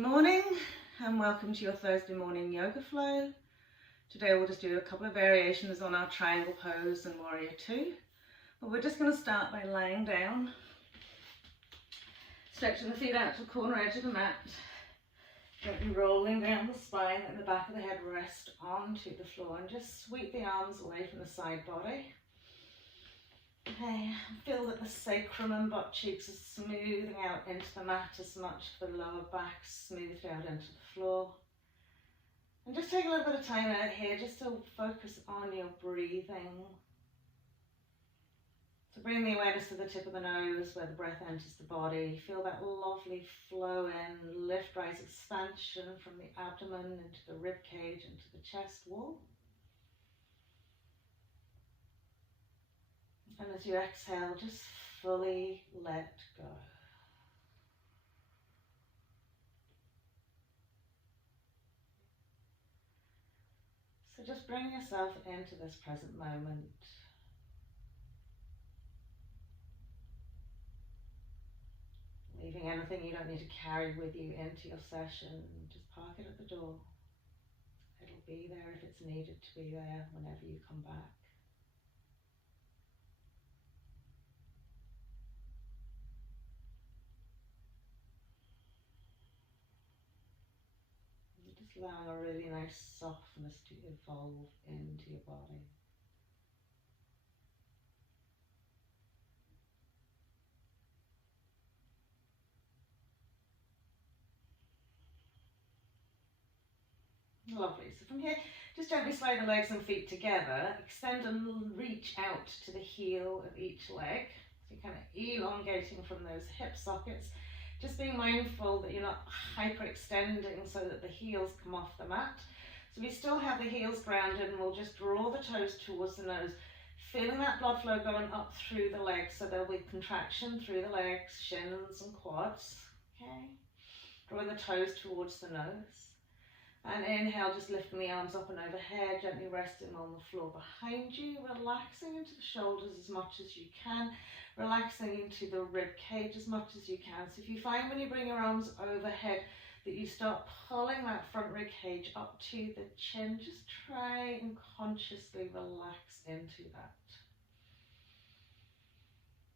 morning and welcome to your Thursday morning yoga flow. Today we'll just do a couple of variations on our triangle pose and warrior two. But we're just going to start by lying down, stretching the feet out to the corner edge of the mat, gently rolling down the spine, letting the back of the head rest onto the floor, and just sweep the arms away from the side body. Okay, feel that the sacrum and butt cheeks are smoothing out into the mat as much as the lower back smoothed out into the floor. And just take a little bit of time out here just to focus on your breathing. So bring the awareness to the tip of the nose where the breath enters the body. Feel that lovely flow in, lift, rise, expansion from the abdomen into the rib cage, into the chest wall. And as you exhale, just fully let go. So just bring yourself into this present moment. Leaving anything you don't need to carry with you into your session, just park it at the door. It'll be there if it's needed to be there whenever you come back. Just allowing a really nice softness to evolve into your body. Lovely. So from here, just gently slide the legs and feet together. Extend and reach out to the heel of each leg. So you're kind of elongating from those hip sockets. Just being mindful that you're not hyperextending so that the heels come off the mat. So we still have the heels grounded, and we'll just draw the toes towards the nose, feeling that blood flow going up through the legs. So there'll be contraction through the legs, shins and quads. Okay, drawing the toes towards the nose. And inhale, just lifting the arms up and overhead, gently resting on the floor behind you, relaxing into the shoulders as much as you can, relaxing into the rib cage as much as you can. So if you find when you bring your arms overhead that you start pulling that front rib cage up to the chin, just try and consciously relax into that.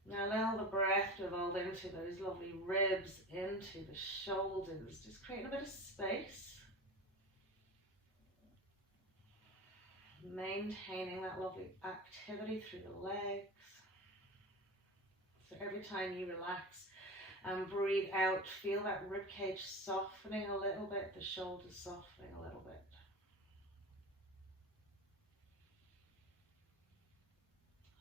Now allow the breath to evolve into those lovely ribs, into the shoulders, just creating a bit of space. Maintaining that lovely activity through the legs. So every time you relax and breathe out, feel that rib cage softening a little bit, the shoulders softening a little bit.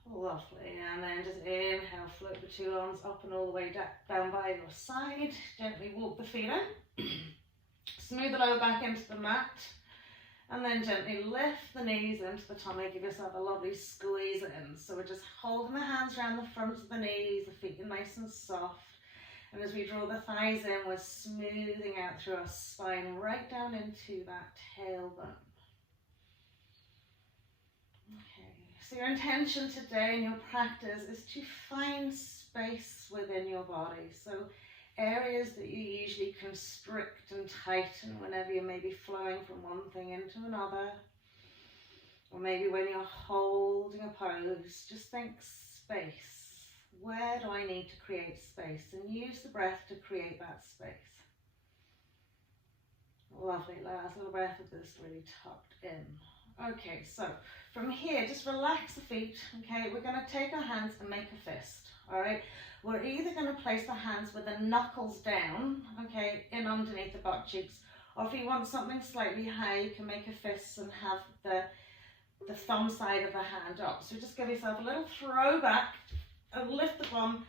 Lovely, and then just inhale, float the two arms up and all the way down by your side. Gently walk the feet in. Smooth the lower back into the mat. And then gently lift the knees into the tummy, give yourself a lovely squeeze in. So we're just holding the hands around the front of the knees, the feet are nice and soft. And as we draw the thighs in, we're smoothing out through our spine, right down into that tailbone. Okay, so your intention today in your practice is to find space within your body. So areas that you usually constrict and tighten whenever you're maybe flowing from one thing into another, or maybe when you're holding a pose, just think space. Where do I need to create space? And use the breath to create that space. Lovely, last little breath of this really tucked in. Okay, so from here, just relax the feet. Okay, we're going to take our hands and make a fist. All right. We're either going to place the hands with the knuckles down, okay, in underneath the butt cheeks, or if you want something slightly high, you can make a fist and have the thumb side of the hand up. So just give yourself a little throwback and lift the bum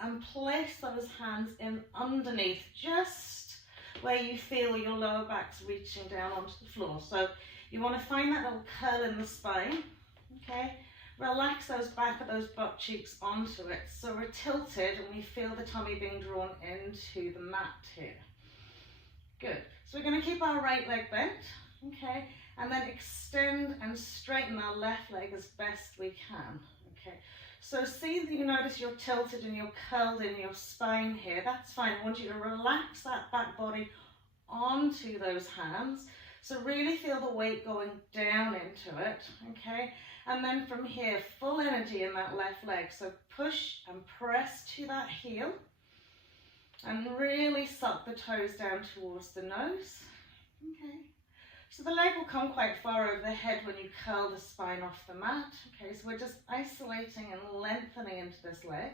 and place those hands in underneath, just where you feel your lower back's reaching down onto the floor. So you want to find that little curl in the spine, okay? Relax those back of those butt cheeks onto it. So we're tilted and we feel the tummy being drawn into the mat here. Good. So we're going to keep our right leg bent, okay? And then extend and straighten our left leg as best we can, okay? So see that you notice you're tilted and you're curled in your spine here. That's fine. I want you to relax that back body onto those hands. So really feel the weight going down into it, okay? And then from here, full energy in that left leg. So push and press to that heel and really suck the toes down towards the nose, okay? So the leg will come quite far over the head when you curl the spine off the mat, okay? So we're just isolating and lengthening into this leg.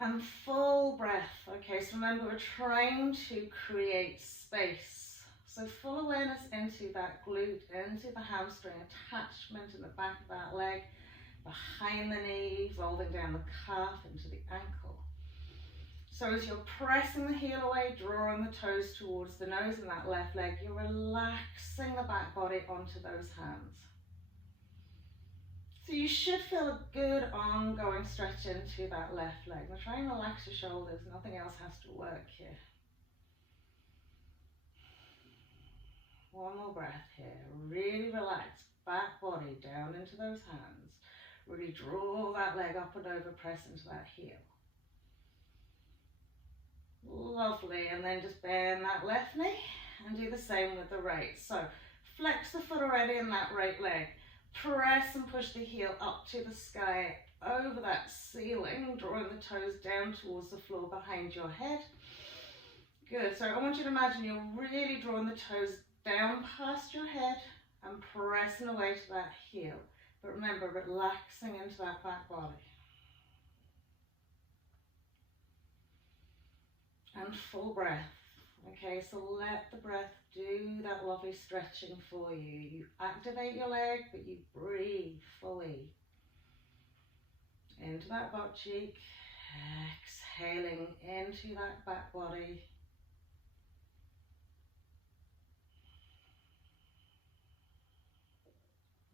And full breath, okay? So remember, we're trying to create space. So full awareness into that glute, into the hamstring, attachment in the back of that leg, behind the knee, folding down the calf into the ankle. So as you're pressing the heel away, drawing the toes towards the nose in that left leg, you're relaxing the back body onto those hands. So you should feel a good ongoing stretch into that left leg. Now try and relax your shoulders, nothing else has to work here. One more breath here. Really relax, back body down into those hands. Really draw that leg up and over, press into that heel. Lovely, and then just bend that left knee and do the same with the right. So flex the foot already in that right leg. Press and push the heel up to the sky, over that ceiling, drawing the toes down towards the floor behind your head. Good, so I want you to imagine you're really drawing the toes down past your head and pressing away to that heel. But remember, relaxing into that back body. And full breath. Okay, so let the breath do that lovely stretching for you. You activate your leg, but you breathe fully. Into that butt cheek, exhaling into that back body.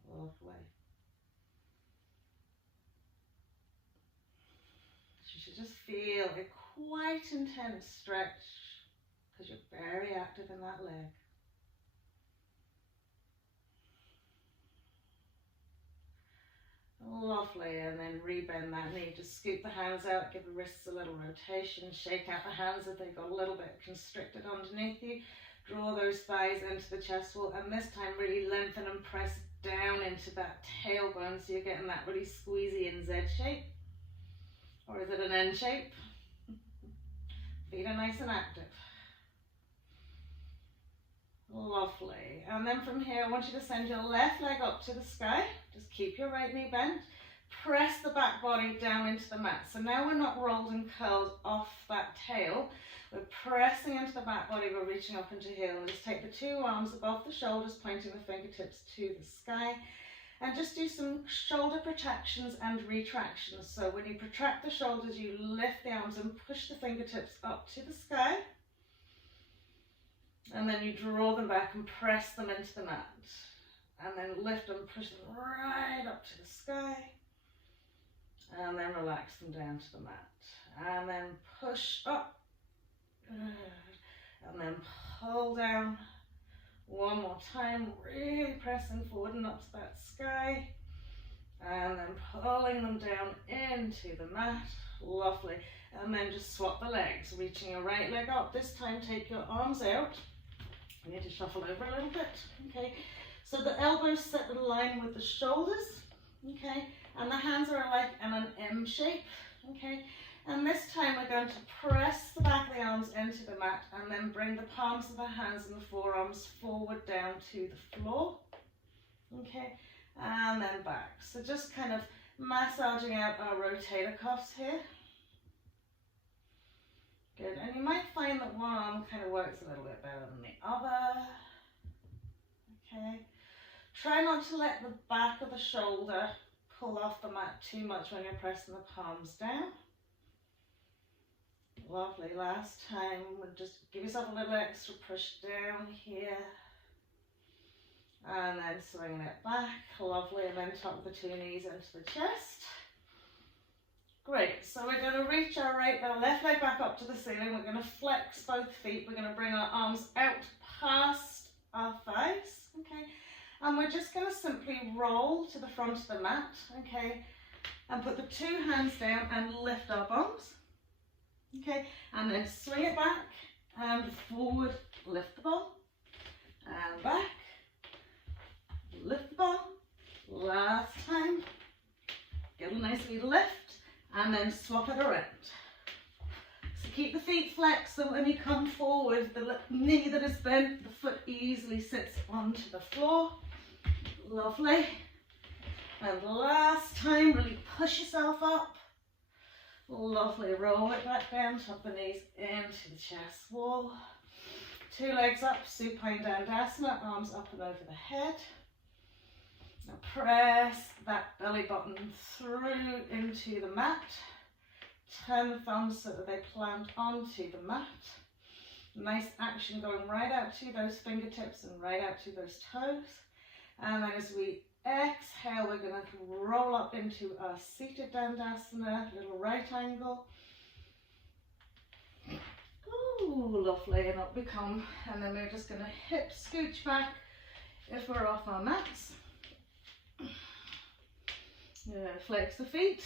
Lovely. So you should just feel a quite intense stretch because you're very active in that leg. Lovely, and then rebend that knee. Just scoop the hands out, give the wrists a little rotation, shake out the hands if they've got a little bit constricted underneath you. Draw those thighs into the chest wall, and this time really lengthen and press down into that tailbone so you're getting that really squeezy in Z shape. Or is it an N shape? Feet are nice and active. Lovely. And then from here, I want you to send your left leg up to the sky. Just keep your right knee bent. Press the back body down into the mat. So now we're not rolled and curled off that tail. We're pressing into the back body. We're reaching up into heel. And just take the two arms above the shoulders, pointing the fingertips to the sky. And just do some shoulder protections and retractions. So when you protract the shoulders, you lift the arms and push the fingertips up to the sky. And then you draw them back and press them into the mat. And then lift them, push them right up to the sky. And then relax them down to the mat. And then push up. And then pull down. One more time, really pressing forward and up to that sky. And then pulling them down into the mat. Lovely. And then just swap the legs, reaching your right leg up. This time take your arms out. You need to shuffle over a little bit, okay? So the elbows sit in line with the shoulders, okay? And the hands are like in an M shape, okay? And this time we're going to press the back of the arms into the mat and then bring the palms of the hands and the forearms forward down to the floor, okay? And then back. So just kind of massaging out our rotator cuffs here. Good, and you might find that one arm kind of works a little bit better than the other. Okay. Try not to let the back of the shoulder pull off the mat too much when you're pressing the palms down. Lovely, last time, just give yourself a little extra push down here. And then swinging it back, lovely, and then tuck the two knees into the chest. Great, so we're going to reach our left leg back up to the ceiling. We're going to flex both feet. We're going to bring our arms out past our thighs, okay? And we're just going to simply roll to the front of the mat, okay? And put the two hands down and lift our bums, okay? And then swing it back and and then swap it around. So keep the feet flexed so when you come forward, the knee that is bent, the foot easily sits onto the floor. Lovely. And last time, really push yourself up. Lovely, roll it back down, tuck the knees into the chest wall. 2 legs up, supine dandasana, arms up and over the head. Now press that belly button through into the mat. Turn the thumbs so that they plant onto the mat. Nice action going right out to those fingertips and right out to those toes. And then as we exhale, we're going to roll up into our seated dandasana, little right angle. Ooh, lovely, and up we come. And then we're just going to hip scooch back if we're off our mats. Flex the feet.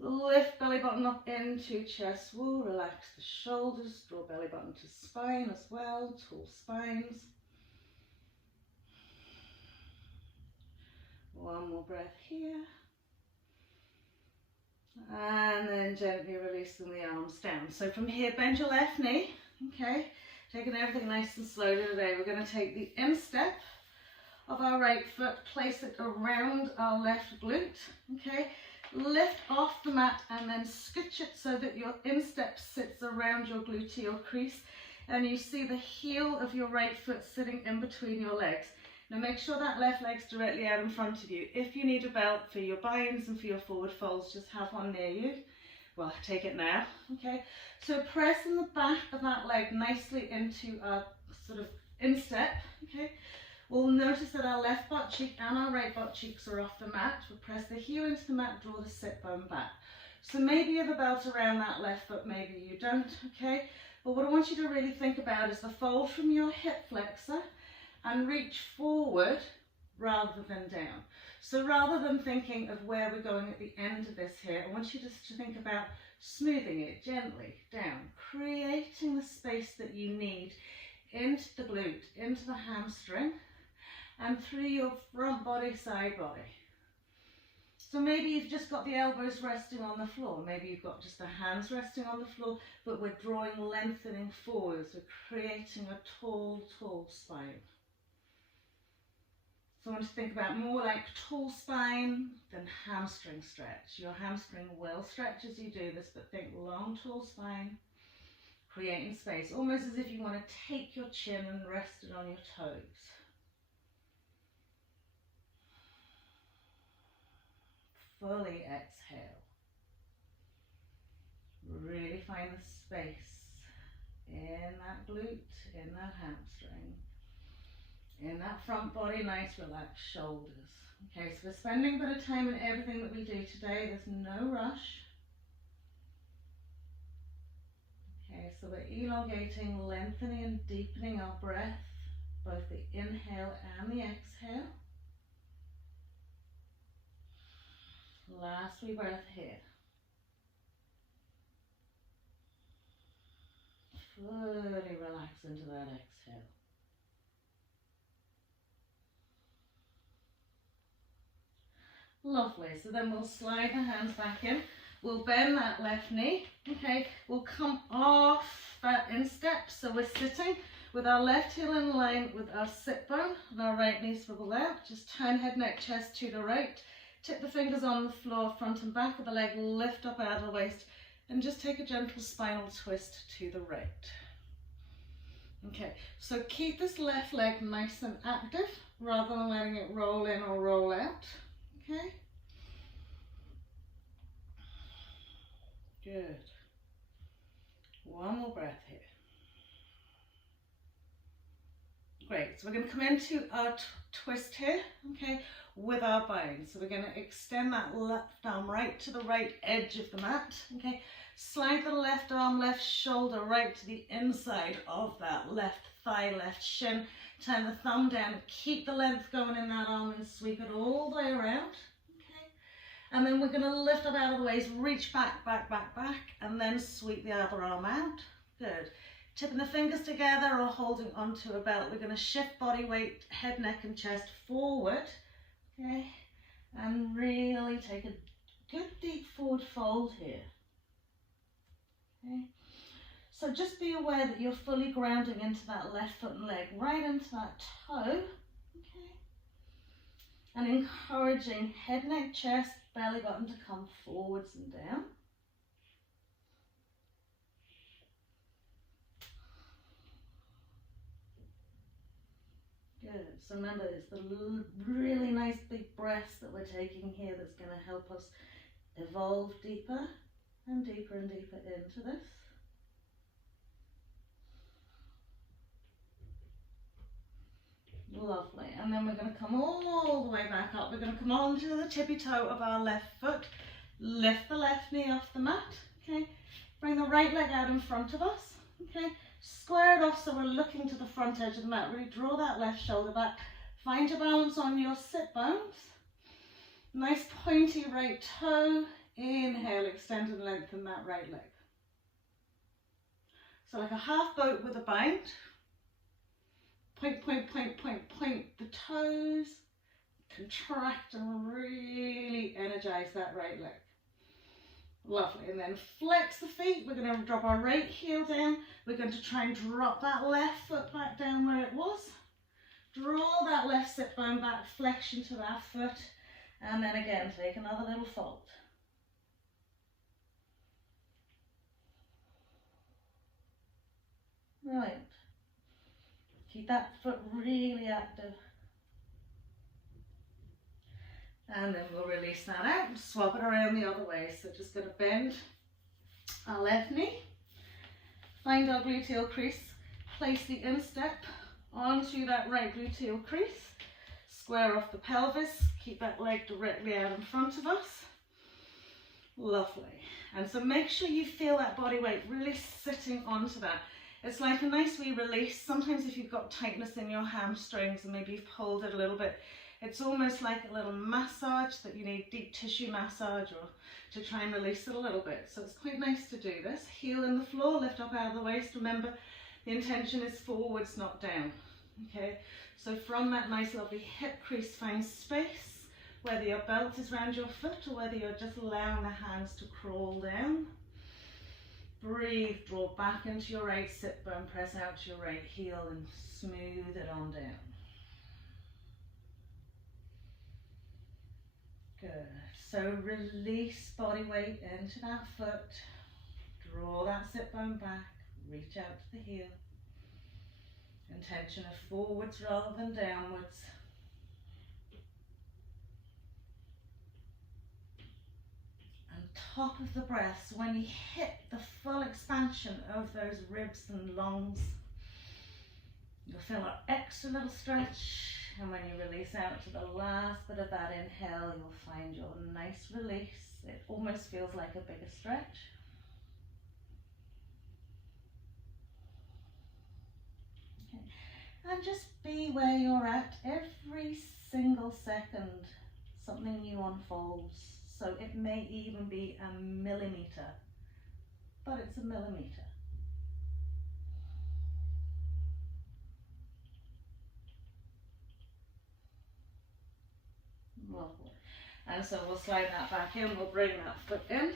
Lift belly button up into chest wall. Relax the shoulders. Draw belly button to spine as well. Tall spines. One more breath here. And then gently releasing the arms down. So from here, bend your left knee. Okay, taking everything nice and slowly today. We're going to take the instep of our right foot, place it around our left glute. Okay, lift off the mat and then scooch it so that your instep sits around your gluteal crease and you see the heel of your right foot sitting in between your legs. Now make sure that left leg's directly out in front of you. If you need a belt for your buy-ins and for your forward folds, just have one near you. Well, take it now. Okay, so pressing the back of that leg nicely into our sort of instep. Okay, we'll notice that our left butt cheek and our right butt cheeks are off the mat. We'll press the heel into the mat, draw the sit bone back. So maybe you have a belt around that left foot, maybe you don't. Okay, but what I want you to really think about is the fold from your hip flexor and reach forward rather than down. So rather than thinking of where we're going at the end of this here, I want you just to think about smoothing it gently down, creating the space that you need into the glute, into the hamstring, and through your front body, side body. So maybe you've just got the elbows resting on the floor, maybe you've got just the hands resting on the floor, but we're drawing lengthening forwards, we're creating a tall, tall spine. So I want to think about more like tall spine than hamstring stretch. Your hamstring will stretch as you do this, but think long, tall spine, creating space, almost as if you want to take your chin and rest it on your toes. Fully exhale. Really find the space in that glute, in that hamstring. In that front body, nice relaxed shoulders. Okay, so we're spending a bit of time in everything that we do today. There's no rush. Okay, so we're elongating, lengthening and deepening our breath, both the inhale and the exhale. Last wee breath here. Fully relax into that exhale. Lovely, so then we'll slide the hands back in. We'll bend that left knee. Okay, we'll come off that instep. So we're sitting with our left heel in line with our sit bone and our right knee swivel out. Just turn head, neck, chest to the right. Tip the fingers on the floor, front and back of the leg, lift up out of the waist, and just take a gentle spinal twist to the right. Okay, so keep this left leg nice and active rather than letting it roll in or roll out. Okay. Good. One more breath here. Great. So we're going to come into our twist here, okay, with our bones. So we're going to extend that left arm right to the right edge of the mat, okay. Slide the left arm, left shoulder right to the inside of that left thigh, left shin. Turn the thumb down, keep the length going in that arm and sweep it all the way around. Okay. And then we're going to lift up out of the waist, reach back, back, back, back, and then sweep the other arm out. Good. Tipping the fingers together or holding onto a belt. We're going to shift body weight, head, neck and chest forward. Okay. And really take a good deep forward fold here. Okay. So just be aware that you're fully grounding into that left foot and leg, right into that toe. Okay. And encouraging head, neck, chest, belly button to come forwards and down. Good. So remember, it's the really nice big breaths that we're taking here that's going to help us evolve deeper and deeper and deeper into this. Lovely. And then we're going to come all the way back up. We're going to come onto the tippy toe of our left foot. Lift the left knee off the mat. Okay. Bring the right leg out in front of us. Okay. Square it off so we're looking to the front edge of the mat. Really draw that left shoulder back. Find your balance on your sit bones. Nice pointy right toe. Inhale, extend and lengthen that right leg. So like a half boat with a bind. Point, point, point, point, point the toes. Contract and really energize that right leg. Lovely. And then flex the feet. We're going to drop our right heel down. We're going to try and drop that left foot back down where it was. Draw that left sit bone back, flexion to that foot. And then again, take another little fold. Right. Keep that foot really active. And then we'll release that out and swap it around the other way. So just going to bend our left knee. Find our gluteal crease. Place the instep onto that right gluteal crease. Square off the pelvis. Keep that leg directly out in front of us. Lovely. And so make sure you feel that body weight really sitting onto that. It's like a nice wee release. Sometimes if you've got tightness in your hamstrings and maybe you've pulled it a little bit, it's almost like a little massage that you need, deep tissue massage, or to try and release it a little bit. So it's quite nice to do this. Heel in the floor, lift up out of the waist. Remember, the intention is forwards, not down. Okay, so from that nice lovely hip crease, find space, whether your belt is around your foot or whether you're just allowing the hands to crawl down. Breathe, draw back into your right sit bone, press out to your right heel and smooth it on down. Good. So release body weight into that foot. Draw that sit bone back. Reach out to the heel. Intention of forwards rather than downwards. And top of the breath, so when you hit the full expansion of those ribs and lungs, you'll feel an extra little stretch. And when you release out to the last bit of that inhale, you'll find your nice release. It almost feels like a bigger stretch. Okay. And just be where you're at. Every single second, something new unfolds. So it may even be a millimeter, but it's a millimeter. Lovely. And so we'll slide that back in, we'll bring that foot in.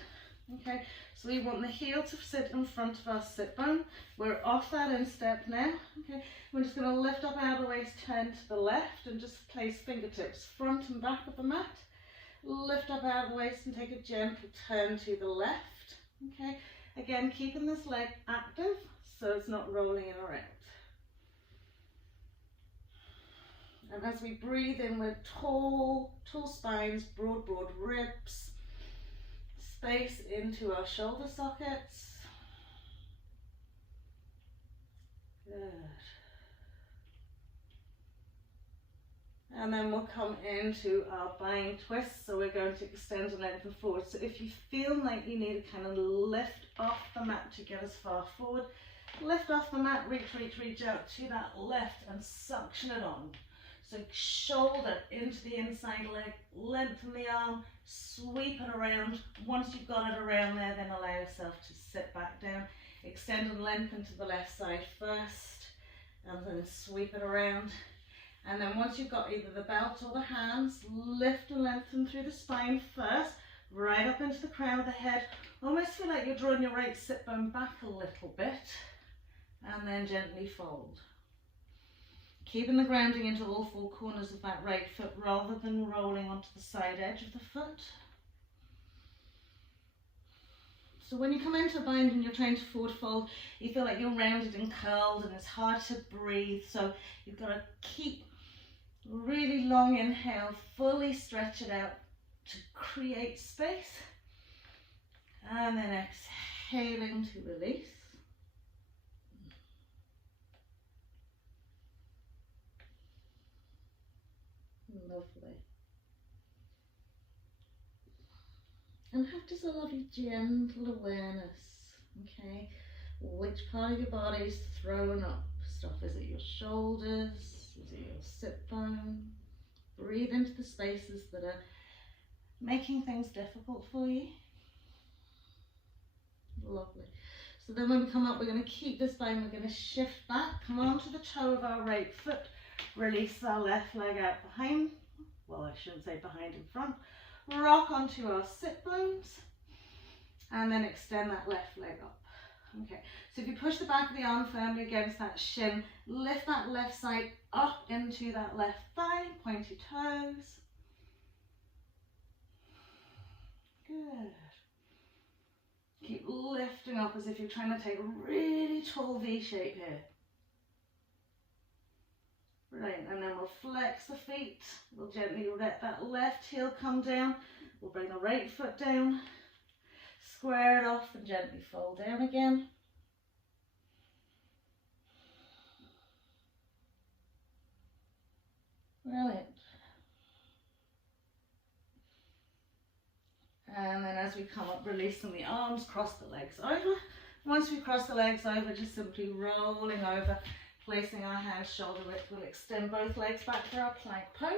Okay, so we want the heel to sit in front of our sit bone. We're off that instep now. Okay, we're just going to lift up out of the waist, turn to the left, and just place fingertips front and back of the mat. Lift up out of the waist and take a gentle turn to the left. Okay, again, keeping this leg active so it's not rolling in or out. And as we breathe in with tall spines, broad ribs, space into our shoulder sockets. Good. And then we'll come into our bind twist. So we're going to extend and lengthen forward. So if you feel like you need to kind of lift off the mat to get as far forward, lift off the mat, reach out to that left and suction it on. So shoulder into the inside leg, lengthen the arm, sweep it around. Once you've got it around there, then allow yourself to sit back down. Extend and lengthen to the left side first, and then sweep it around. And then once you've got either the belt or the hands, lift and lengthen through the spine first. right up into the crown of the head. Almost feel like you're drawing your right sit bone back a little bit, and then gently fold. Keeping the grounding into all four corners of that right foot rather than rolling onto the side edge of the foot. So when you come into a bind and you're trying to forward fold, you feel like you're rounded and curled and it's hard to breathe. So you've got to keep really long inhale, fully stretch it out to create space. And then exhaling to release. Lovely. And have just a lovely gentle awareness, okay? Which part of your body is throwing up stuff? Is it your shoulders? Is it your sit bone? Breathe into the spaces that are making things difficult for you. Lovely. So then when we come up, we're going to keep this bone, we're going to shift back, come onto the toe of our right foot, release our left leg out behind, well I shouldn't say behind, in front, rock onto our sit bones, and then extend that left leg up. Okay, so if you push the back of the arm firmly against that shin, lift that left side up into that left thigh, pointy toes. Good. Keep lifting up as if you're trying to take a really tall V shape here. Brilliant, and then we'll flex the feet. We'll gently let that left heel come down. We'll bring the right foot down, square it off and gently fold down again. Brilliant. And then as we come up, releasing the arms, cross the legs over. Once we cross the legs over, just simply rolling over, placing our hands shoulder width. We'll extend both legs back for our plank pose.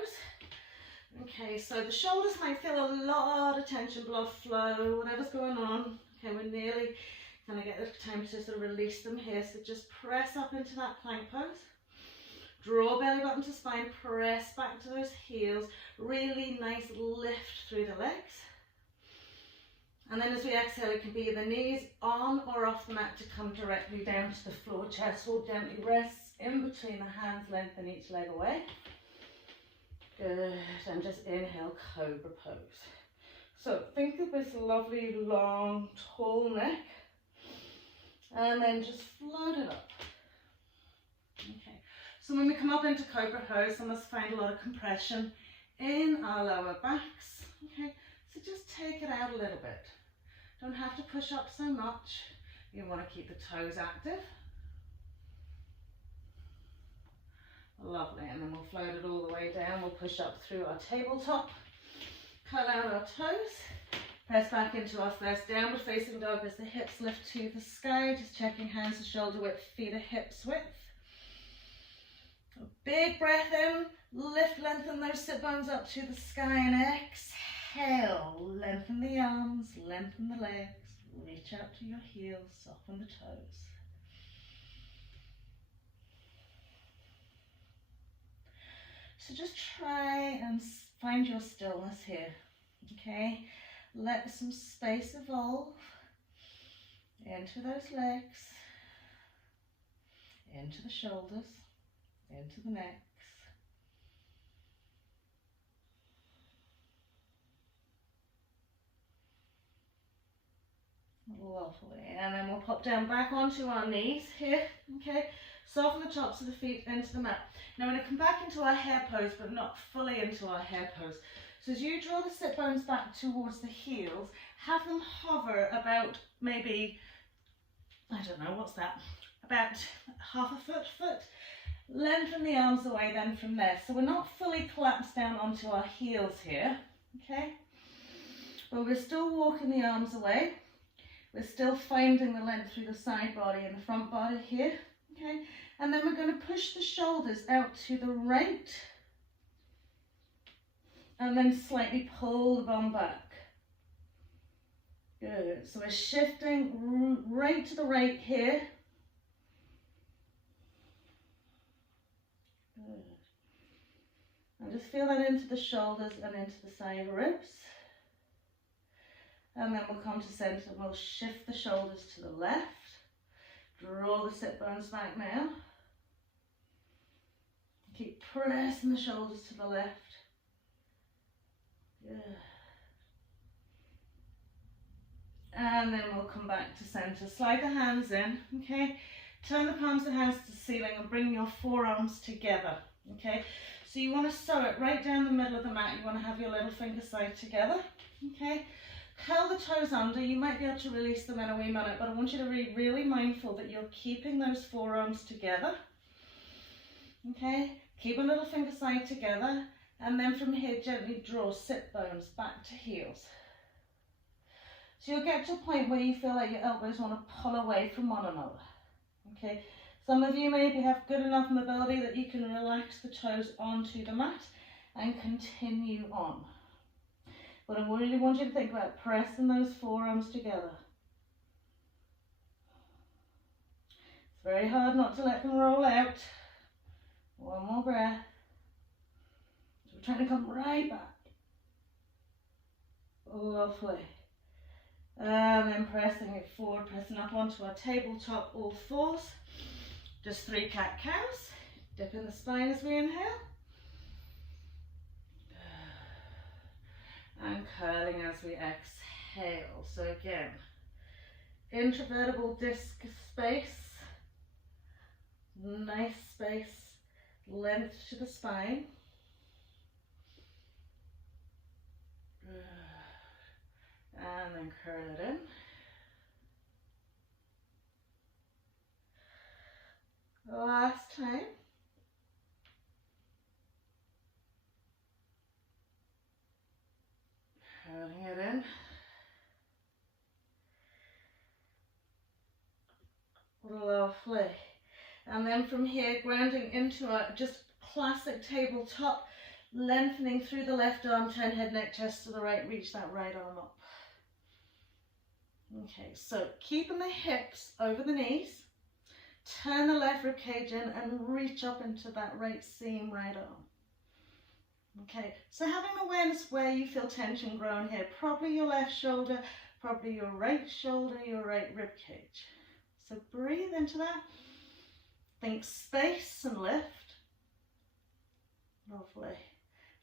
Okay, so the shoulders might feel a lot of tension, blood flow, whatever's going on. Okay, we're nearly going to get the time to sort of release them here. So just press up into that plank pose. Draw belly button to spine, press back to those heels. Really nice lift through the legs. And then as we exhale, it can be the knees on or off the mat to come directly down to the floor. Chest will gently rest in between the hands, lengthen each leg away. Good, and just inhale, cobra pose. So think of this lovely, long, tall neck, and then just float it up. Okay, so when we come up into cobra pose, some of us find a lot of compression in our lower backs. Okay, so just take it out a little bit. Don't have to push up so much. You want to keep the toes active. Lovely, and then we'll float it all the way down. We'll push up through our tabletop, curl out our toes, press back into our first downward facing dog as the hips lift to the sky, just checking hands to shoulder width, feet at hips width. A big breath in, lift, lengthen those sit bones up to the sky, and exhale, lengthen the arms, lengthen the legs, reach out to your heels, soften the toes. So just try and find your stillness here, okay? Let some space evolve into those legs, into the shoulders, into the necks. Lovely, and then we'll pop down back onto our knees here, okay? Soften the tops of the feet into the mat. Now we're going to come back into our hare pose, but not fully into our hare pose. So as you draw the sit bones back towards the heels, have them hover about maybe, I don't know, what's that? About half a foot. Lengthen the arms away then from there. So we're not fully collapsed down onto our heels here, okay? But we're still walking the arms away. We're still finding the length through the side body and the front body here, okay? And then we're going to push the shoulders out to the right and then slightly pull the bum back. Good, so we're shifting right to the right here. Good. And just feel that into the shoulders and into the side ribs. And then we'll come to centre and we'll shift the shoulders to the left. Draw the sit bones back now. Keep pressing the shoulders to the left. Good. And then we'll come back to centre. Slide the hands in, okay? Turn the palms of the hands to the ceiling and bring your forearms together, okay? So you want to sew it right down the middle of the mat. You want to have your little finger side together, okay? Curl the toes under. You might be able to release them in a wee minute, but I want you to be really mindful that you're keeping those forearms together, okay? Keep a little finger side together, and then from here gently draw sit bones back to heels. So you'll get to a point where you feel like your elbows want to pull away from one another, okay? Some of you maybe have good enough mobility that you can relax the toes onto the mat and continue on. But I really want you to think about pressing those forearms together. It's very hard not to let them roll out. One more breath. So we're trying to come right back. Lovely. And then pressing it forward, pressing up onto our tabletop, all fours. Just 3 cat-cows. Dip in the spine as we inhale. And curling as we exhale. So again, intravertebral disc space. Nice space. Length to the spine. And then curl it in. Last time. Curling it in. Lovely. And then from here, grounding into a just classic tabletop, lengthening through the left arm, turn head, neck, chest to the right, reach that right arm up. Okay, so keeping the hips over the knees, turn the left rib cage in and reach up into that right seam, right arm. Okay, so having awareness where you feel tension growing here, probably your left shoulder, probably your right shoulder, your right rib cage. So breathe into that. Think space and lift. Lovely.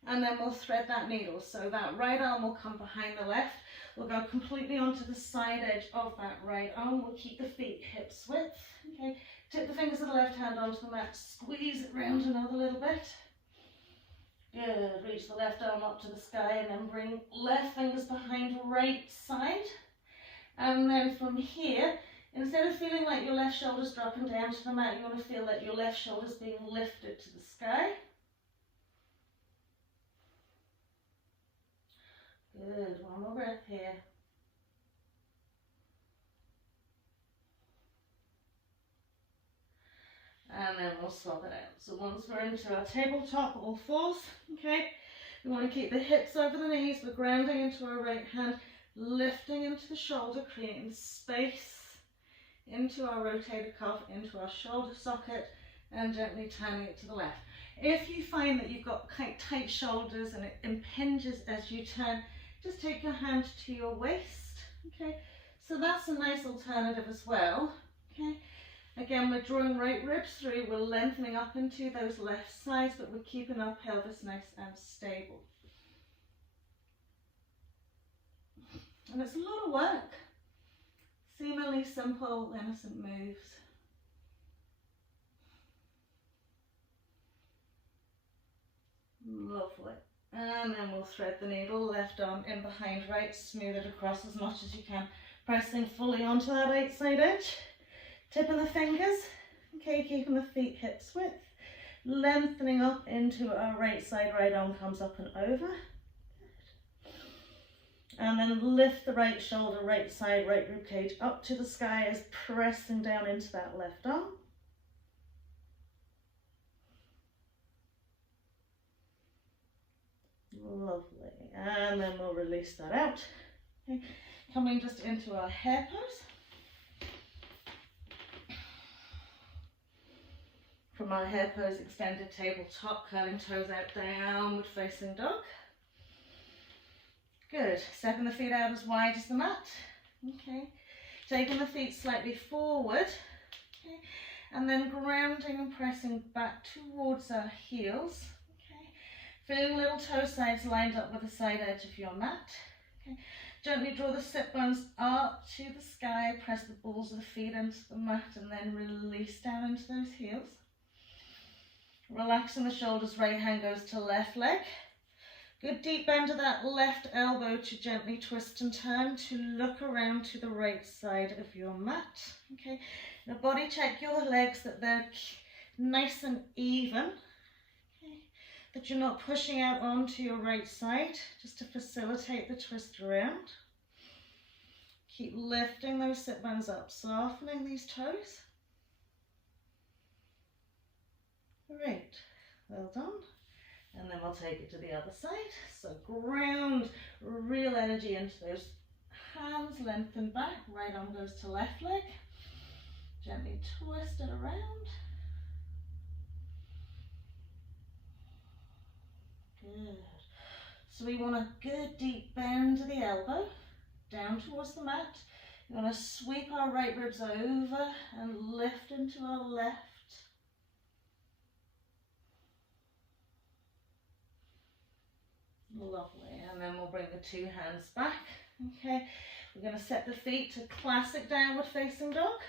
And then we'll thread that needle. So that right arm will come behind the left. We'll go completely onto the side edge of that right arm. We'll keep the feet hips width. Okay. Tip the fingers of the left hand onto the mat. Squeeze it round another little bit. Good. Reach the left arm up to the sky and then bring left fingers behind right side. And then from here, instead of feeling like your left shoulder's dropping down to the mat, you want to feel that your left shoulder's being lifted to the sky. Good, one more breath here. And then we'll swap it out. So once we're into our tabletop, all fours, okay, we want to keep the hips over the knees, we're grounding into our right hand, lifting into the shoulder, creating space into our rotator cuff, into our shoulder socket, and gently turning it to the left. If you find that you've got quite tight shoulders and it impinges as you turn, just take your hand to your waist, okay? So that's a nice alternative as well, okay? Again, we're drawing right ribs through, we're lengthening up into those left sides, but we're keeping our pelvis nice and stable. And it's a lot of work. Seemingly simple, innocent moves. Lovely. And then we'll thread the needle, left arm in behind right, smooth it across as much as you can, pressing fully onto that outside edge, tipping the fingers, okay, keeping the feet hips width, lengthening up into our right side, right arm comes up and over. And then lift the right shoulder, right side, right rib cage up to the sky as pressing down into that left arm. Lovely. And then we'll release that out. Okay. Coming just into our hair pose. From our hair pose, extended tabletop, curling toes out, downward facing dog. Good. Stepping the feet out as wide as the mat. Okay. Taking the feet slightly forward. Okay. And then grounding and pressing back towards our heels. Okay. Feeling little toe sides lined up with the side edge of your mat. Okay. Gently draw the sit bones up to the sky. Press the balls of the feet into the mat and then release down into those heels. Relaxing the shoulders, right hand goes to left leg. Good deep bend of that left elbow to gently twist and turn to look around to the right side of your mat. Okay, now body check your legs that they're nice and even. Okay, that you're not pushing out onto your right side just to facilitate the twist around. Keep lifting those sit bones up, softening these toes. Great, well done. And then we'll take it to the other side. So ground real energy into those hands, lengthen back, right arm goes to left leg. Gently twist it around. Good. So we want a good deep bend to the elbow, down towards the mat. We want to sweep our right ribs over and lift into our left. Lovely, and then we'll bring the two hands back. Okay, we're going to set the feet to classic downward facing dog.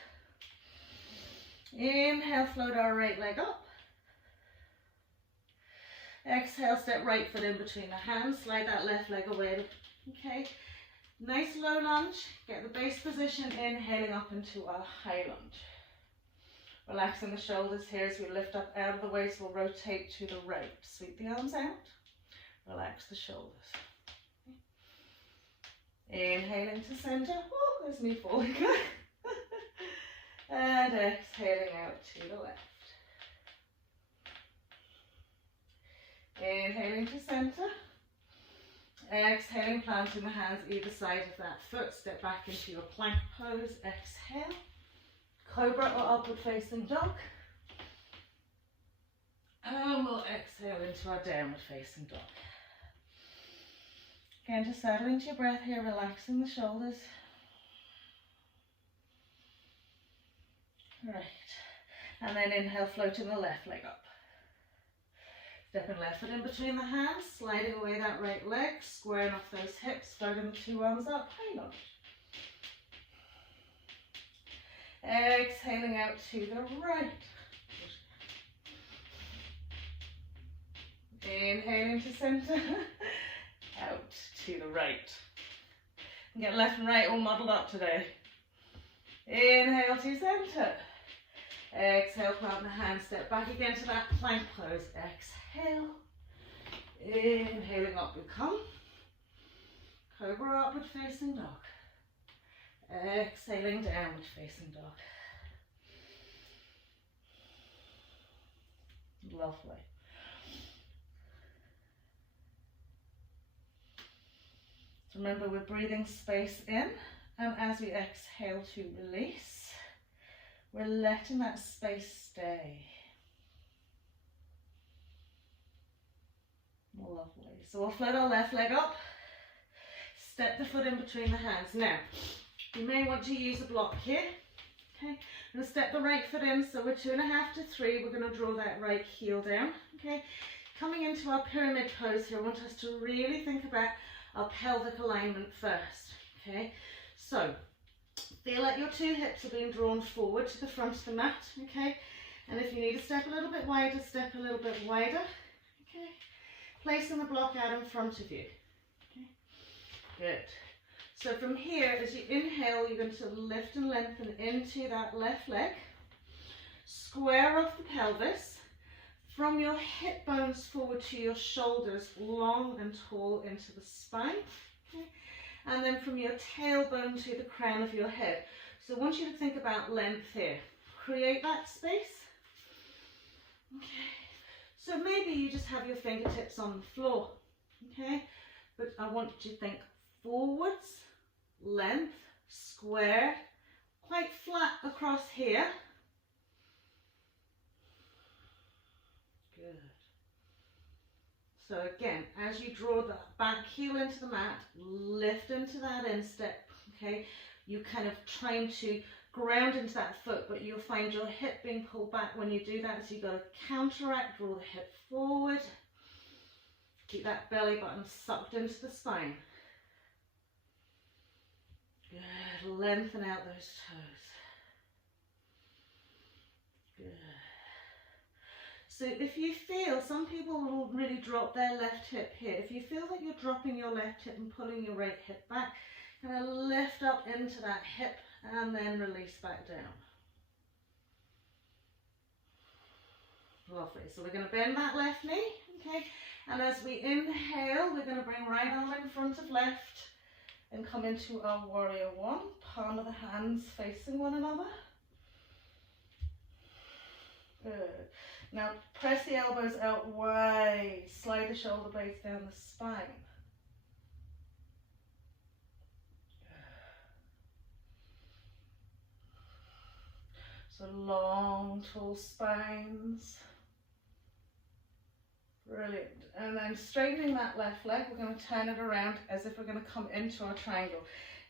Inhale, float our right leg up. Exhale, step right foot in between the hands, slide that left leg away. Okay, nice low lunge, get the base position, inhaling up into our high lunge. Relaxing the shoulders here as we lift up out of the way, so we'll rotate to the right. Sweep the arms out. Relax the shoulders. Inhaling to center. Oh, there's me falling. And exhaling out to the left. Inhaling to center. Exhaling, planting the hands either side of that foot. Step back into your plank pose. Exhale. Cobra or upward facing dog. And we'll exhale into our downward facing dog. Again, just settle into your breath here, relaxing the shoulders. Right. And then inhale, floating the left leg up. Stepping left foot in between the hands, sliding away that right leg, squaring off those hips, floating the two arms up, high lunge. Exhaling out to the right. Inhaling to center. Out to the right. And get left and right all muddled up today. Inhale to center. Exhale, plant the hands, step back again to that plank pose. Exhale. Inhaling up we come. Cobra upward facing dog. Exhaling downward facing dog. Lovely. Remember, we're breathing space in, and as we exhale to release, we're letting that space stay. Lovely. So we'll float our left leg up, step the foot in between the hands. Now, you may want to use a block here. Okay, I'm going to step the right foot in, so we're 2.5 to 3. We're going to draw that right heel down. Okay, coming into our pyramid pose here, I want us to really think about our pelvic alignment first. Okay, so feel like your two hips are being drawn forward to the front of the mat. Okay, and if you need to step a little bit wider, step a little bit wider. Okay, placing the block out in front of you. Okay, good. So from here, as you inhale, you're going to lift and lengthen into that left leg, square off the pelvis. From your hip bones forward to your shoulders, long and tall into the spine. Okay? And then from your tailbone to the crown of your head. So I want you to think about length here. Create that space. Okay. So maybe you just have your fingertips on the floor. Okay. But I want you to think forwards, length, square, quite flat across here. Good. So again, as you draw the back heel into the mat, lift into that instep, okay? You kind of trying to ground into that foot, but you'll find your hip being pulled back when you do that, so you've got to counteract, draw the hip forward. Keep that belly button sucked into the spine. Good, lengthen out those toes. Good. So if you feel, some people will really drop their left hip here. If you feel that you're dropping your left hip and pulling your right hip back, kind of lift up into that hip and then release back down. Lovely. So we're going to bend that left knee, okay? And as we inhale, we're going to bring right arm in front of left and come into our warrior one. Palm of the hands facing one another. Good. Now press the elbows out wide, slide the shoulder blades down the spine. So long, tall spines. Brilliant. And then straightening that left leg, we're going to turn it around as if we're going to come into our triangle.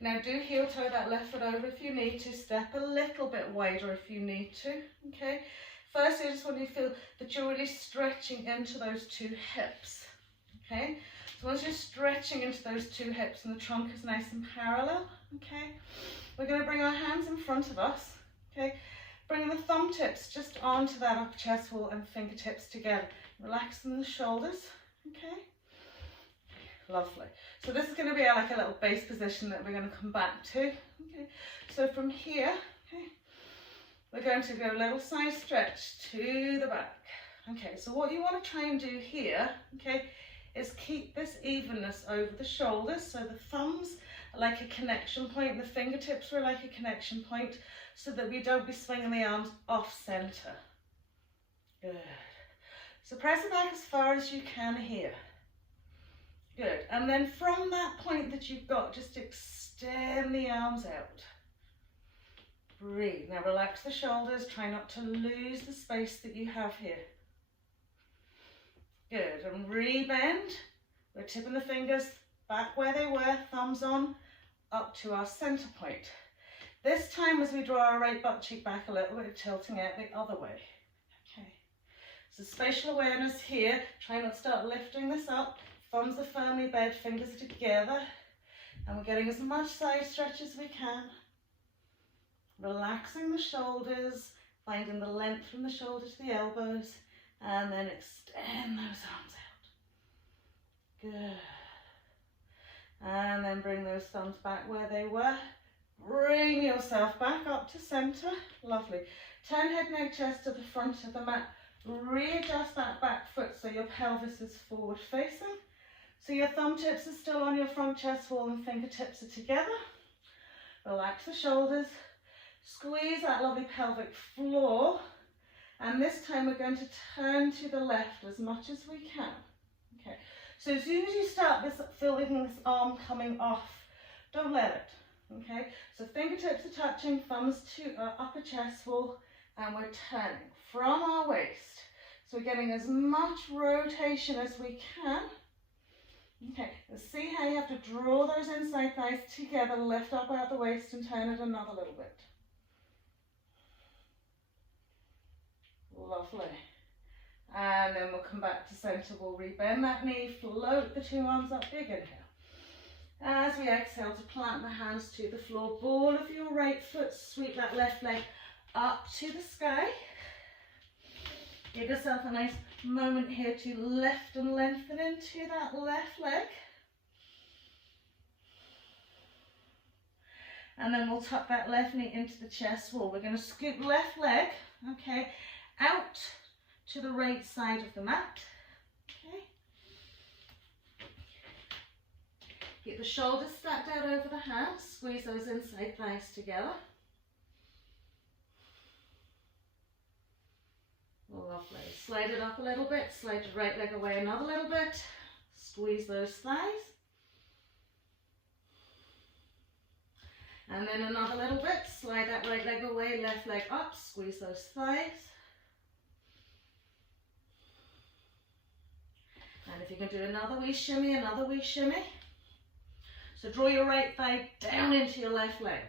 Now do heel toe that left foot over if you need to, step a little bit wider if you need to, okay? First, I just want you to feel that you're really stretching into those two hips, okay? So once you're stretching into those two hips and the trunk is nice and parallel, okay? We're going to bring our hands in front of us, okay? Bringing the thumb tips just onto that upper chest wall and fingertips together. Relaxing the shoulders, okay? Lovely. So this is going to be like a little base position that we're going to come back to, okay? So from here, okay, we're going to go little side stretch to the back. Okay, so what you want to try and do here, okay, is keep this evenness over the shoulders. So the thumbs are like a connection point, the fingertips are like a connection point, so that we don't be swinging the arms off center. Good. So press it back as far as you can here. Good. And then from that point that you've got, just extend the arms out. Breathe. Now relax the shoulders. Try not to lose the space that you have here. Good. And rebend. We're tipping the fingers back where they were, thumbs on, up to our center point. This time as we draw our right butt cheek back a little bit, tilting out the other way. Okay. So spatial awareness here. Try not to start lifting this up. Thumbs are firmly bent, fingers are together. And we're getting as much side stretch as we can. Relaxing the shoulders, finding the length from the shoulder to the elbows, and then extend those arms out. Good. And then bring those thumbs back where they were. Bring yourself back up to center. Lovely. Turn head, neck, chest to the front of the mat. Readjust that back foot so your pelvis is forward facing. So your thumb tips are still on your front chest wall and fingertips are together. Relax the shoulders. Squeeze that lovely pelvic floor, and this time we're going to turn to the left as much as we can. Okay, so as soon as you start feeling this arm coming off, don't let it. Okay, so fingertips are touching, thumbs to our upper chest wall, and we're turning from our waist. So we're getting as much rotation as we can. Okay, let's see how you have to draw those inside thighs together, lift up out the waist and turn it another little bit. Lovely. And then we'll come back to center. We'll rebend that knee, float the two arms up, big inhale. As we exhale to plant the hands to the floor, ball of your right foot, sweep that left leg up to the sky. Give yourself a nice moment here to lift and lengthen into that left leg. And then we'll tuck that left knee into the chest wall. We're going to scoop left leg, okay, out to the right side of the mat. Okay. Get the shoulders stacked out over the hands. Squeeze those inside thighs together. Lovely. Slide it up a little bit. Slide your right leg away another little bit. Squeeze those thighs. And then another little bit. Slide that right leg away, left leg up. Squeeze those thighs. And If you can do another wee shimmy, another wee shimmy. So draw your right thigh down into your left leg.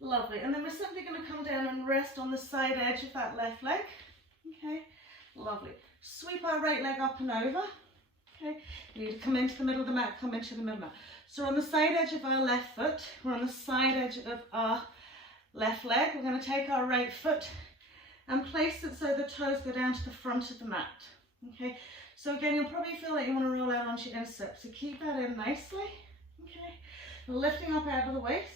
Lovely. And then we're simply going to come down and rest on the side edge of that left leg. Okay, lovely. Sweep our right leg up and over. Okay, you need to come into the middle of the mat, come into the middle of the mat. So on the side edge of our left foot, we're on the side edge of our left leg. We're going to take our right foot and place it so the toes go down to the front of the mat. Okay, so again, you'll probably feel like you want to roll out onto your instep. So keep that in nicely. Okay, lifting up out of the waist.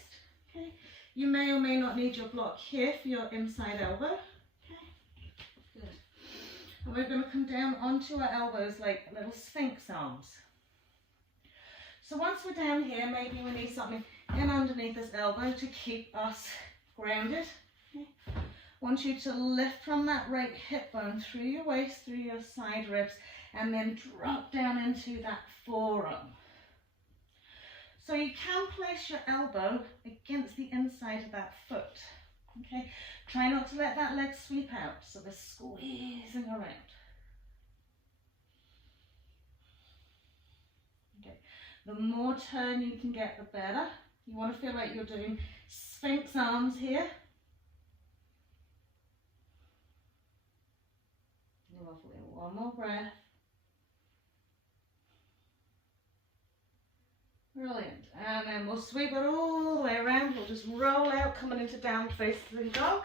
Okay, you may or may not need your block here for your inside elbow. Good. And we're going to come down onto our elbows like little sphinx arms. So once we're down here, maybe we need something in underneath this elbow to keep us grounded. Okay. I want you to lift from that right hip bone through your waist, through your side ribs, and then drop down into that forearm. So you can place your elbow against the inside of that foot. Okay, try not to let that leg sweep out, so we're squeezing around. Okay, the more turn you can get, the better. You want to feel like you're doing sphinx arms here. Lovely, one more breath. Brilliant, and then we'll sweep it all the way around. We'll just roll out, coming into down facing dog,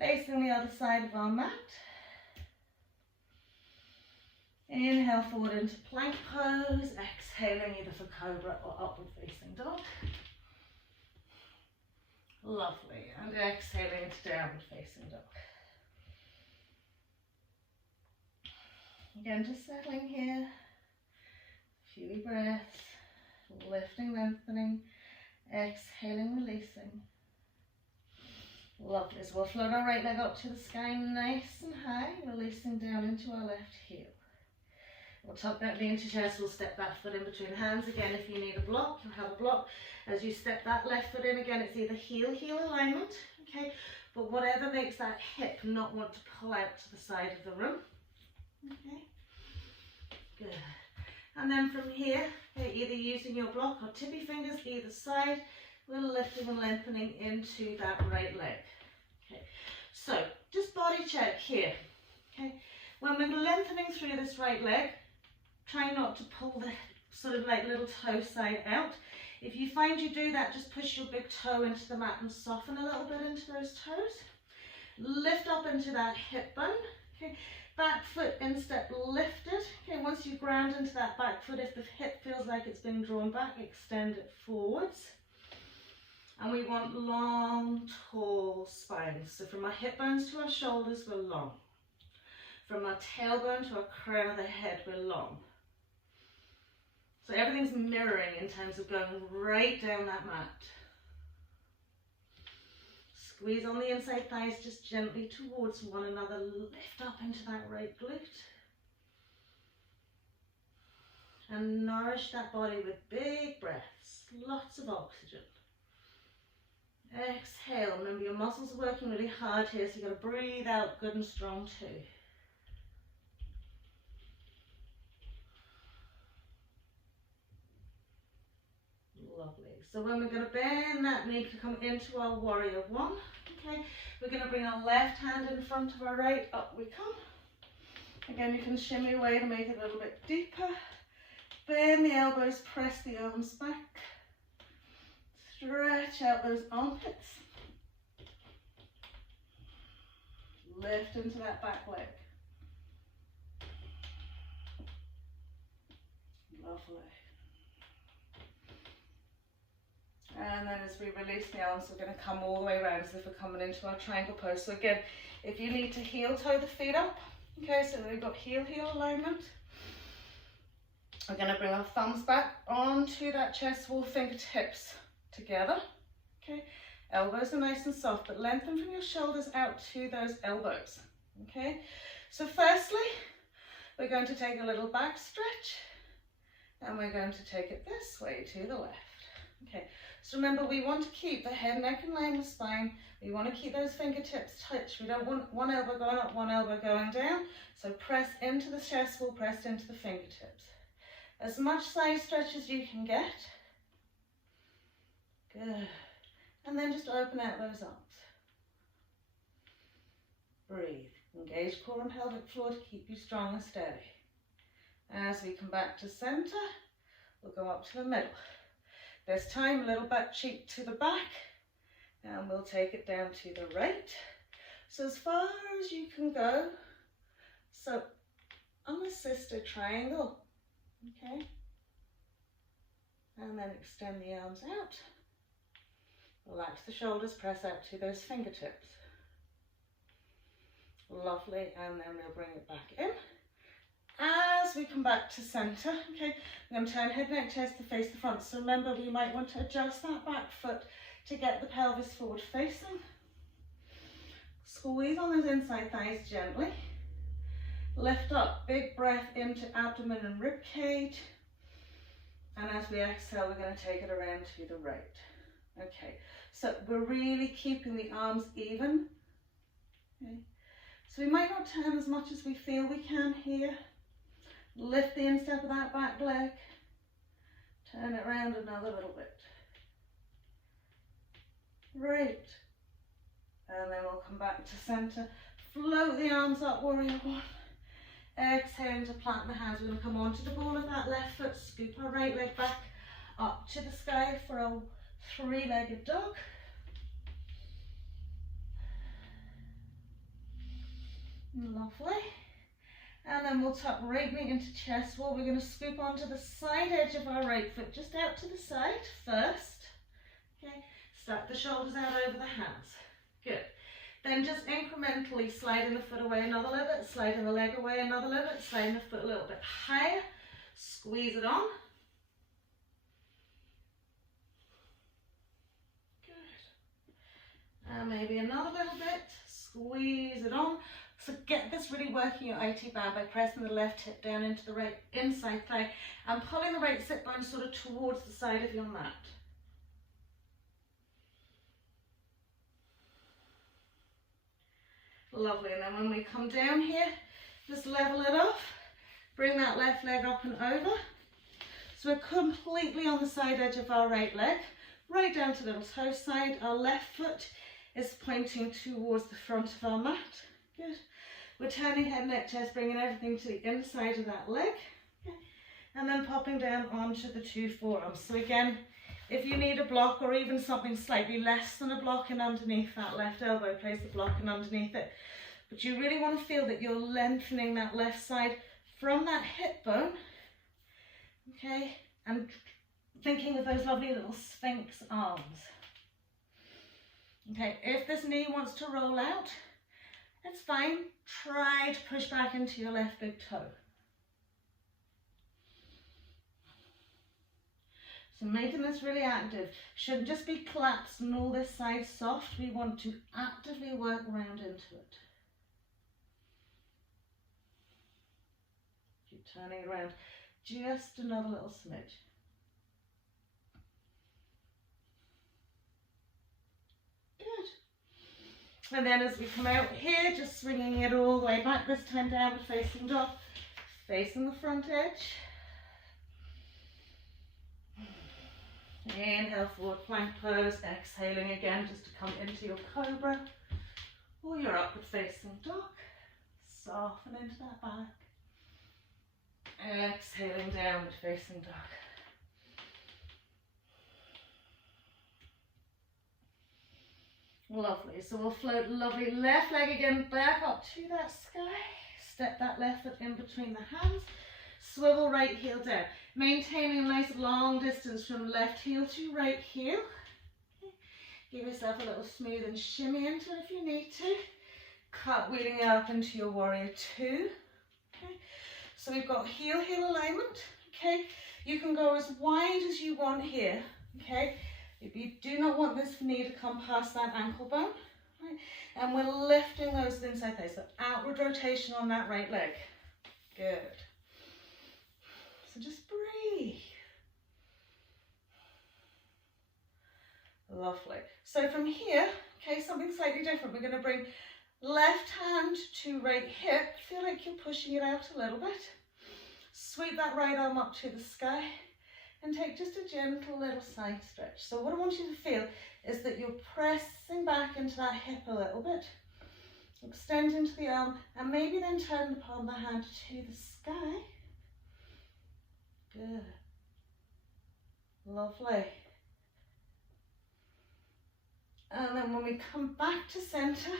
facing the other side of our mat. Inhale forward into plank pose, exhaling either for cobra or upward facing dog. Lovely, and exhaling into downward facing dog. Again, just settling here, a few breaths. Lifting, lengthening, exhaling, releasing. Lovely. So we'll float our right leg up to the sky nice and high, releasing down into our left heel. We'll tuck that knee into chest, we'll step that foot in between hands. Again, if you need a block, you'll have a block. As you step that left foot in, again, it's either heel alignment, okay, but whatever makes that hip not want to pull out to the side of the room. Okay, good. And then from here, either using your block or tippy fingers either side, we're lifting and lengthening into that right leg. Okay, so just body check here. Okay, when we're lengthening through this right leg, try not to pull the sort of like little toe side out. If you find you do that, just push your big toe into the mat and soften a little bit into those toes. Lift up into that hip bone. Okay. Back foot instep lifted. Okay, once you ground into that back foot, if the hip feels like it's been drawn back, extend it forwards. And we want long, tall spines. So from our hip bones to our shoulders, we're long. From our tailbone to our crown of the head, we're long. So everything's mirroring in terms of going right down that mat. Squeeze on the inside thighs just gently towards one another. Lift up into that right glute. And nourish that body with big breaths. Lots of oxygen. Exhale. Remember, your muscles are working really hard here, so you've got to breathe out good and strong too. Lovely. So when we're going to bend that knee to come into our warrior one, okay, we're going to bring our left hand in front of our right, up we come. Again, you can shimmy away to make it a little bit deeper. Bend the elbows, press the arms back. Stretch out those armpits. Lift into that back leg. Lovely. And then as we release the arms, we're going to come all the way around as if we're coming into our triangle pose. So again, if you need to heel toe the feet up, okay, so we've got heel alignment. We're going to bring our thumbs back onto that chest wall, fingertips together. Okay, elbows are nice and soft, but lengthen from your shoulders out to those elbows. Okay, so firstly, we're going to take a little back stretch, and we're going to take it this way to the left. Okay, so remember, we want to keep the head, neck and lame spine. We want to keep those fingertips touched. We don't want one elbow going up, one elbow going down. So press into the chest wall, press into the fingertips. As much side stretch as you can get. Good. And then just open out those arms. Breathe. Engage core and pelvic floor to keep you strong and steady. As we come back to center, we'll go up to the middle. This time, a little butt cheek to the back, and we'll take it down to the right. So as far as you can go. So unassisted triangle, okay? And then extend the arms out. Relax the shoulders, press out to those fingertips. Lovely, and then we'll bring it back in. As we come back to center, okay, I'm going to turn head, neck, chest to face the front. So remember, we might want to adjust that back foot to get the pelvis forward facing. Squeeze on those inside thighs gently. Lift up, big breath into abdomen and rib cage. And as we exhale, we're going to take it around to the right. Okay, so we're really keeping the arms even. Okay. So we might not turn as much as we feel we can here. Lift the instep of that back leg. Turn it around another little bit. Great. And then we'll come back to center. Float the arms up, warrior one. Exhale to plant the hands. We're going to come onto the ball of that left foot. Scoop our right leg back up to the sky for a three-legged dog. Lovely. And then we'll tuck right knee into chest wall. We're going to scoop onto the side edge of our right foot, just out to the side first. Okay, stack the shoulders out over the hands. Good. Then just incrementally sliding the foot away another little bit, sliding the leg away another little bit, sliding the foot a little bit higher. Squeeze it on. Good. And maybe another little bit. Squeeze it on. So get this really working your IT band by pressing the left hip down into the right inside thigh and pulling the right sit bone sort of towards the side of your mat. Lovely, and then when we come down here, just level it off, bring that left leg up and over. So we're completely on the side edge of our right leg, right down to little toe side. Our left foot is pointing towards the front of our mat. Good. We're turning head, neck, chest, bringing everything to the inside of that leg. Okay. And then popping down onto the two forearms. So again, if you need a block or even something slightly less than a block in underneath that left elbow, place the block in underneath it. But you really want to feel that you're lengthening that left side from that hip bone. Okay. And thinking of those lovely little sphinx arms. Okay. If this knee wants to roll out, it's fine. Try to push back into your left big toe. So making this really active. Shouldn't just be collapsed and all this side soft. We want to actively work around into it. Keep turning it around. Just another little smidge. And then as we come out here, just swinging it all the way back, this time downward facing dog, facing the front edge. Inhale, forward plank pose, exhaling again just to come into your cobra or your upward facing dog. Soften into that back. Exhaling, downward facing dog. Lovely, so we'll float lovely left leg again back up to that sky. Step that left foot in between the hands. Swivel right heel down. Maintaining a nice long distance from left heel to right heel. Okay. Give yourself a little smooth and shimmy into it if you need to. Cartwheeling it up into your warrior two. Okay. So we've got heel alignment. Okay. You can go as wide as you want here. Okay. If you do not want this knee to come past that ankle bone, right? And we're lifting those inside thighs, so outward rotation on that right leg. Good. So just breathe. Lovely. So from here, okay, something slightly different. We're going to bring left hand to right hip. Feel like you're pushing it out a little bit. Sweep that right arm up to the sky and take just a gentle little side stretch. So what I want you to feel is that you're pressing back into that hip a little bit. Extend into the arm and maybe then turn the palm of the hand to the sky. Good. Lovely. And then when we come back to center,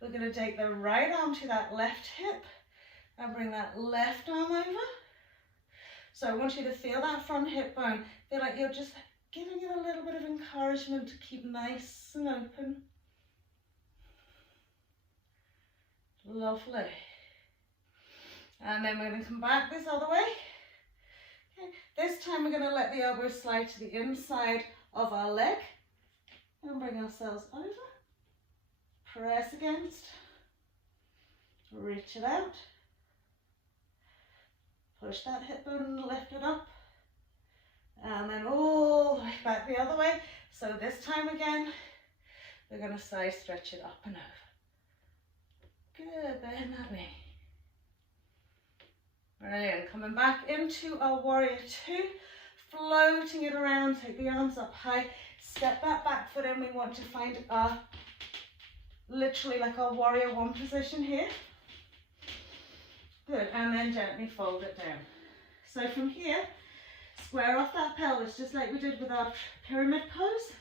we're going to take the right arm to that left hip and bring that left arm over. So I want you to feel that front hip bone. Feel like you're just giving it a little bit of encouragement to keep nice and open. Lovely. And then we're going to come back this other way. Okay. This time we're going to let the elbow slide to the inside of our leg and bring ourselves over. Press against. Reach it out. Push that hip bone and lift it up. And then all the way back the other way. So this time again, we're going to side stretch it up and over. Good, bend that knee. Brilliant. Coming back into our warrior two, floating it around, take the arms up high, step that back foot in. We want to find our, literally like our warrior one position here. Good, and then gently fold it down. So from here, square off that pelvis, just like we did with our pyramid pose.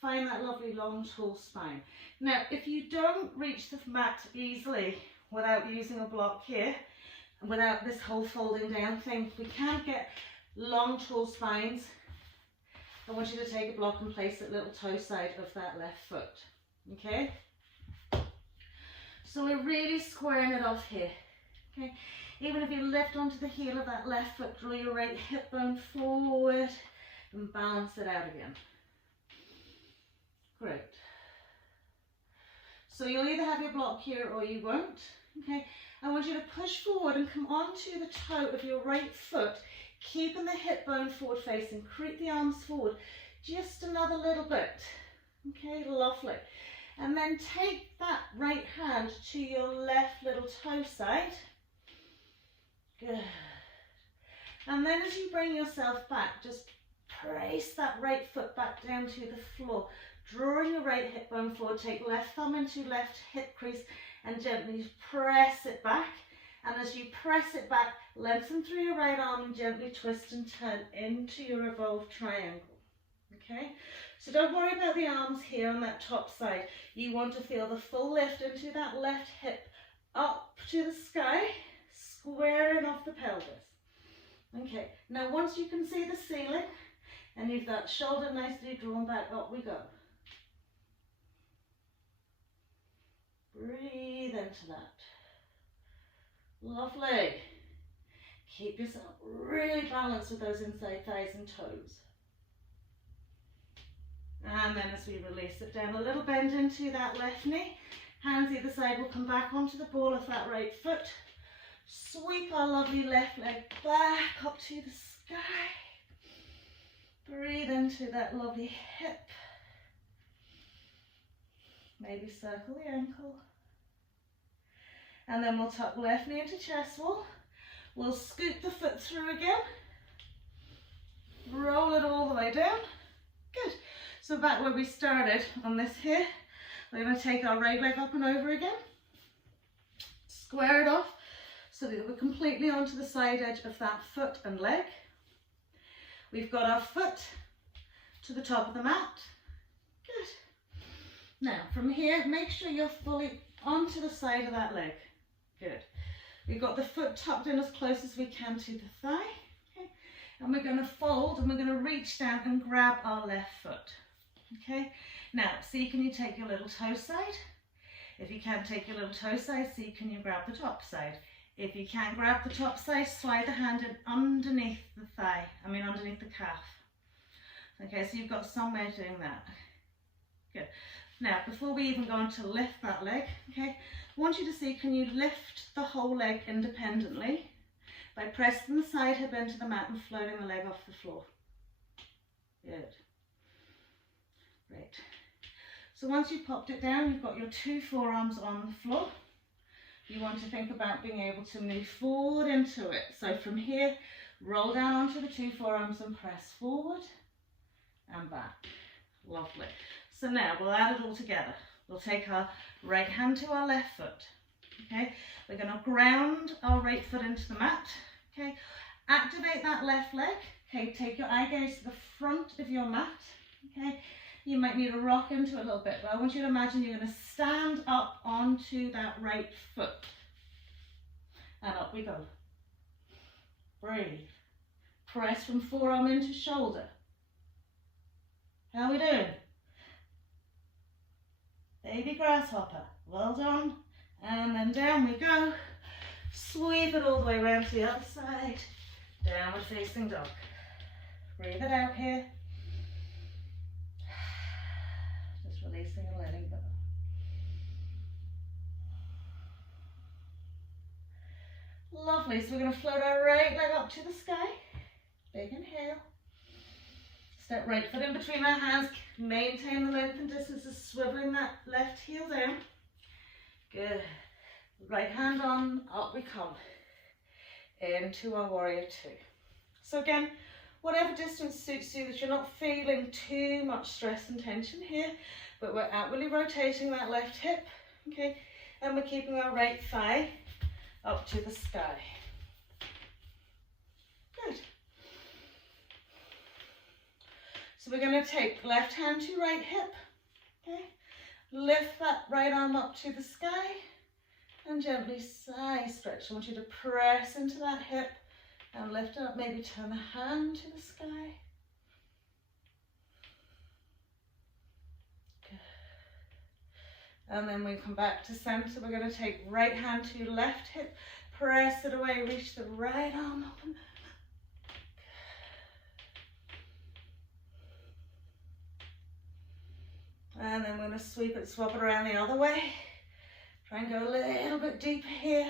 Find that lovely long, tall spine. Now, if you don't reach the mat easily without using a block here, and without this whole folding down thing, if we can't get long, tall spines, I want you to take a block and place it little toe side of that left foot, okay? So we're really squaring it off here, okay? Even if you lift onto the heel of that left foot, draw your right hip bone forward and balance it out again. Great. So you'll either have your block here or you won't, okay? I want you to push forward and come onto the toe of your right foot, keeping the hip bone forward facing. Creep the arms forward just another little bit, okay? Lovely. And then take that right hand to your left little toe side. Good. And then as you bring yourself back, just place that right foot back down to the floor. Drawing your right hip bone forward, take left thumb into left hip crease and gently press it back. And as you press it back, lengthen through your right arm and gently twist and turn into your revolved triangle. Okay? So don't worry about the arms here on that top side. You want to feel the full lift into that left hip up to the sky, squaring off the pelvis. Okay, now once you can see the ceiling and you've that shoulder nicely drawn back, up we go. Breathe into that. Lovely. Keep yourself really balanced with those inside thighs and toes. And then as we release it down, a little bend into that left knee. Hands either side will come back onto the ball of that right foot. Sweep our lovely left leg back up to the sky. Breathe into that lovely hip. Maybe circle the ankle. And then we'll tuck left knee into chest wall. We'll scoop the foot through again. Roll it all the way down. Good. So back where we started on this here, we're going to take our right leg up and over again. Square it off so that we're completely onto the side edge of that foot and leg. We've got our foot to the top of the mat. Good. Now from here, make sure you're fully onto the side of that leg. Good. We've got the foot tucked in as close as we can to the thigh. Okay. And we're going to fold and we're going to reach down and grab our left foot. Okay. Now, see, can you take your little toe side? If you can't take your little toe side, see, can you grab the top side? If you can't grab the top side, slide the hand in underneath the thigh. Underneath the calf. Okay, so you've got some way of doing that. Good. Now, before we even go on to lift that leg, okay, I want you to see, can you lift the whole leg independently by pressing the side hip into the mat and floating the leg off the floor. Good. Great. So once you've popped it down, you've got your 2 forearms on the floor. You want to think about being able to move forward into it. So from here, roll down onto the 2 forearms and press forward and back. Lovely. So now we'll add it all together. We'll take our right hand to our left foot. Okay, we're going to ground our right foot into the mat. Okay, activate that left leg. Okay, take your eye gaze to the front of your mat. Okay, you might need to rock into it a little bit, but I want you to imagine you're going to stand up onto that right foot. And up we go. Breathe. Press from forearm into shoulder. How are we doing? Baby grasshopper. Well done. And then down we go. Sweep it all the way around to the other side. Downward facing dog. Breathe it out here. Just releasing and letting go. Lovely. So we're going to float our right leg up to the sky. Big inhale. Step right foot in between our hands. Maintain the length and distance of swiveling that left heel down. Good. Right hand on, up we come. Into our warrior 2. So again, whatever distance suits you, that you're not feeling too much stress and tension here, but we're outwardly rotating that left hip, okay, and we're keeping our right thigh up to the sky. Good. So we're going to take left hand to right hip, okay, lift that right arm up to the sky and gently side stretch. I want you to press into that hip and lift it up, maybe turn the hand to the sky. Good. And then we come back to center. We're going to take right hand to left hip, press it away, reach the right arm up. And then we're going to sweep it, swap it around the other way. Try and go a little bit deeper here.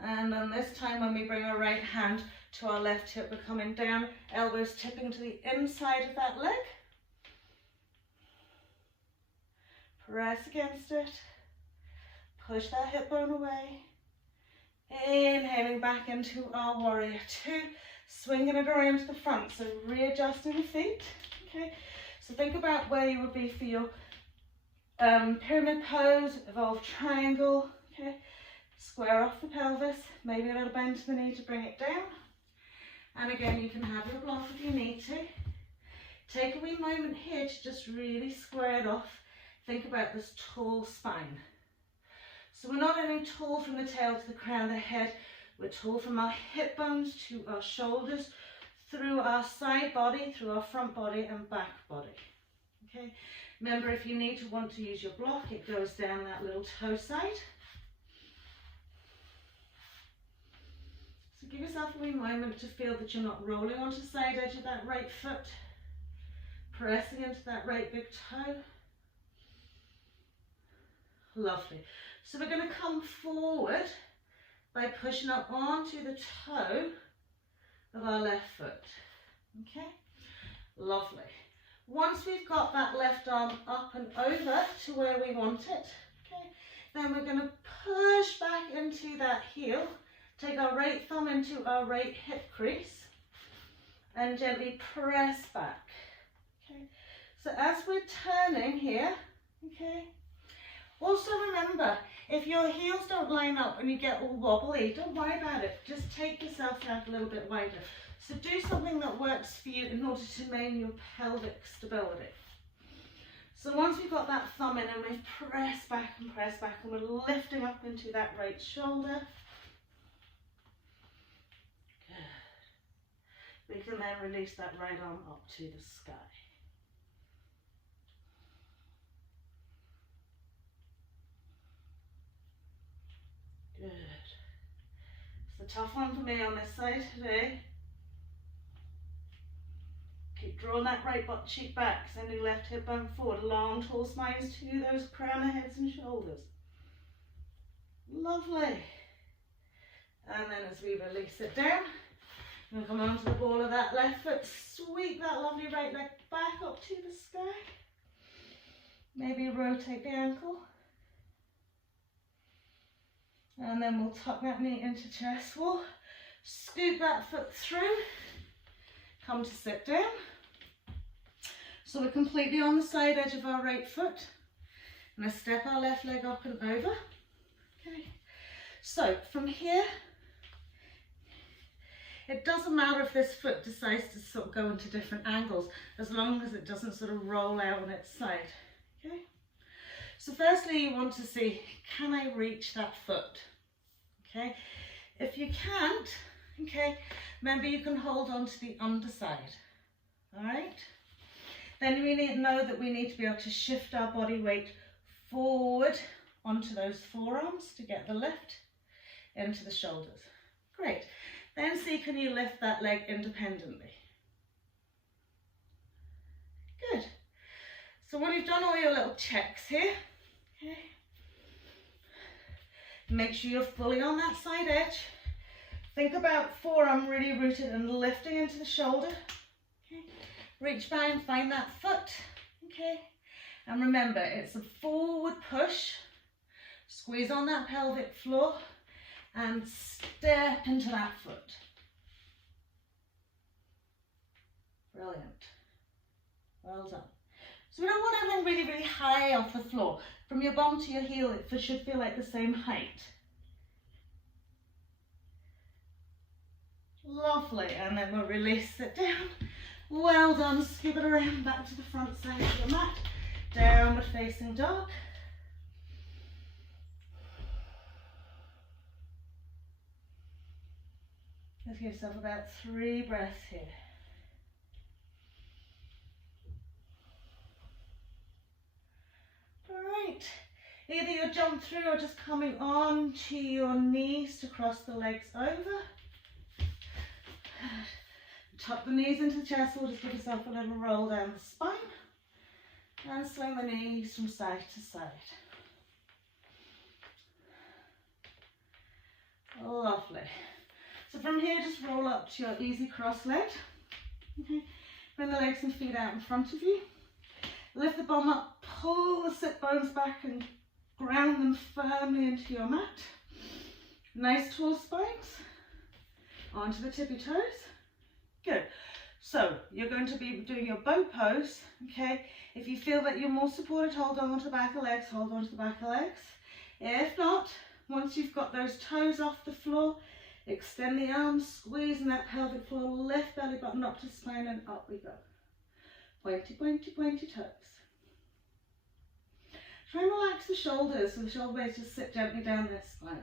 And then this time when we bring our right hand to our left hip, we're coming down, elbows tipping to the inside of that leg. Press against it. Push that hip bone away. Inhaling back into our warrior 2. Swinging it around to the front, so readjusting the feet, okay? So think about where you would be for your pyramid pose, evolved triangle, okay? Square off the pelvis, maybe a little bend to the knee to bring it down. And again, you can have your block if you need to. Take a wee moment here to just really square it off. Think about this tall spine. So we're not only tall from the tail to the crown of the head, we're tall from our hip bones to our shoulders, through our side body, through our front body and back body. Okay. Remember, if you want to use your block, it goes down that little toe side. So give yourself a wee moment to feel that you're not rolling onto the side edge of that right foot, pressing into that right big toe. Lovely. So we're going to come forward by pushing up onto the toe of our left foot. Okay, lovely. Once we've got that left arm up and over to where we want it, okay, then we're going to push back into that heel, take our right thumb into our right hip crease and gently press back. Okay, so as we're turning here, okay, also remember, if your heels don't line up and you get all wobbly, don't worry about it. Just take yourself out a little bit wider. So do something that works for you in order to maintain your pelvic stability. So once we've got that thumb in and we've pressed back and we're lifting up into that right shoulder. Good. We can then release that right arm up to the sky. Good. It's a tough one for me on this side today. Keep drawing that right butt cheek back, sending left hip bone forward, long tall spines to those crown of heads and shoulders. Lovely. And then as we release it down, And come onto the ball of that left foot, sweep that lovely right leg back up to the sky. Maybe rotate the ankle. And then we'll tuck that knee into chest wall. Scoop that foot through. Come to sit down. So we're completely on the side edge of our right foot. And let's step our left leg up and over. Okay. So from here, it doesn't matter if this foot decides to sort of go into different angles, as long as it doesn't sort of roll out on its side. Okay. So firstly, you want to see, can I reach that foot? Okay. If you can't, okay, remember you can hold on to the underside. All right. Then we know that we need to be able to shift our body weight forward onto those forearms to get the lift into the shoulders. Great. Then see, can you lift that leg independently? Good. So when you've done all your little checks here, okay, make sure you're fully on that side edge. Think about forearm really rooted and lifting into the shoulder. Okay. Reach back and find that foot. Okay. And remember, it's a forward push. Squeeze on that pelvic floor and step into that foot. Brilliant. Well done. So we don't want everything really, really high off the floor. From your bum to your heel, it should feel like the same height. Lovely. And then we'll release it down. Well done. Scoop it around back to the front side of the mat. Downward facing dog. Let's give yourself about 3 breaths here. Alright, either you jump through or just coming on to your knees to cross the legs over. Tuck the knees into the chest wall, just give yourself a little roll down the spine. And swing the knees from side to side. Lovely. So from here, just roll up to your easy cross-legged. Okay. Bring the legs and feet out in front of you. Lift the bum up, pull the sit bones back and ground them firmly into your mat. Nice tall spines. Onto the tippy toes. Good. So you're going to be doing your boat pose, okay? If you feel that you're more supported, hold on to the back of the legs, hold on to the back of the legs. If not, once you've got those toes off the floor, extend the arms, squeezing that pelvic floor, lift belly button up to spine and up we go. Pointy, pointy, pointy toes. Try and relax the shoulders so the shoulder blades just sit gently down their spine.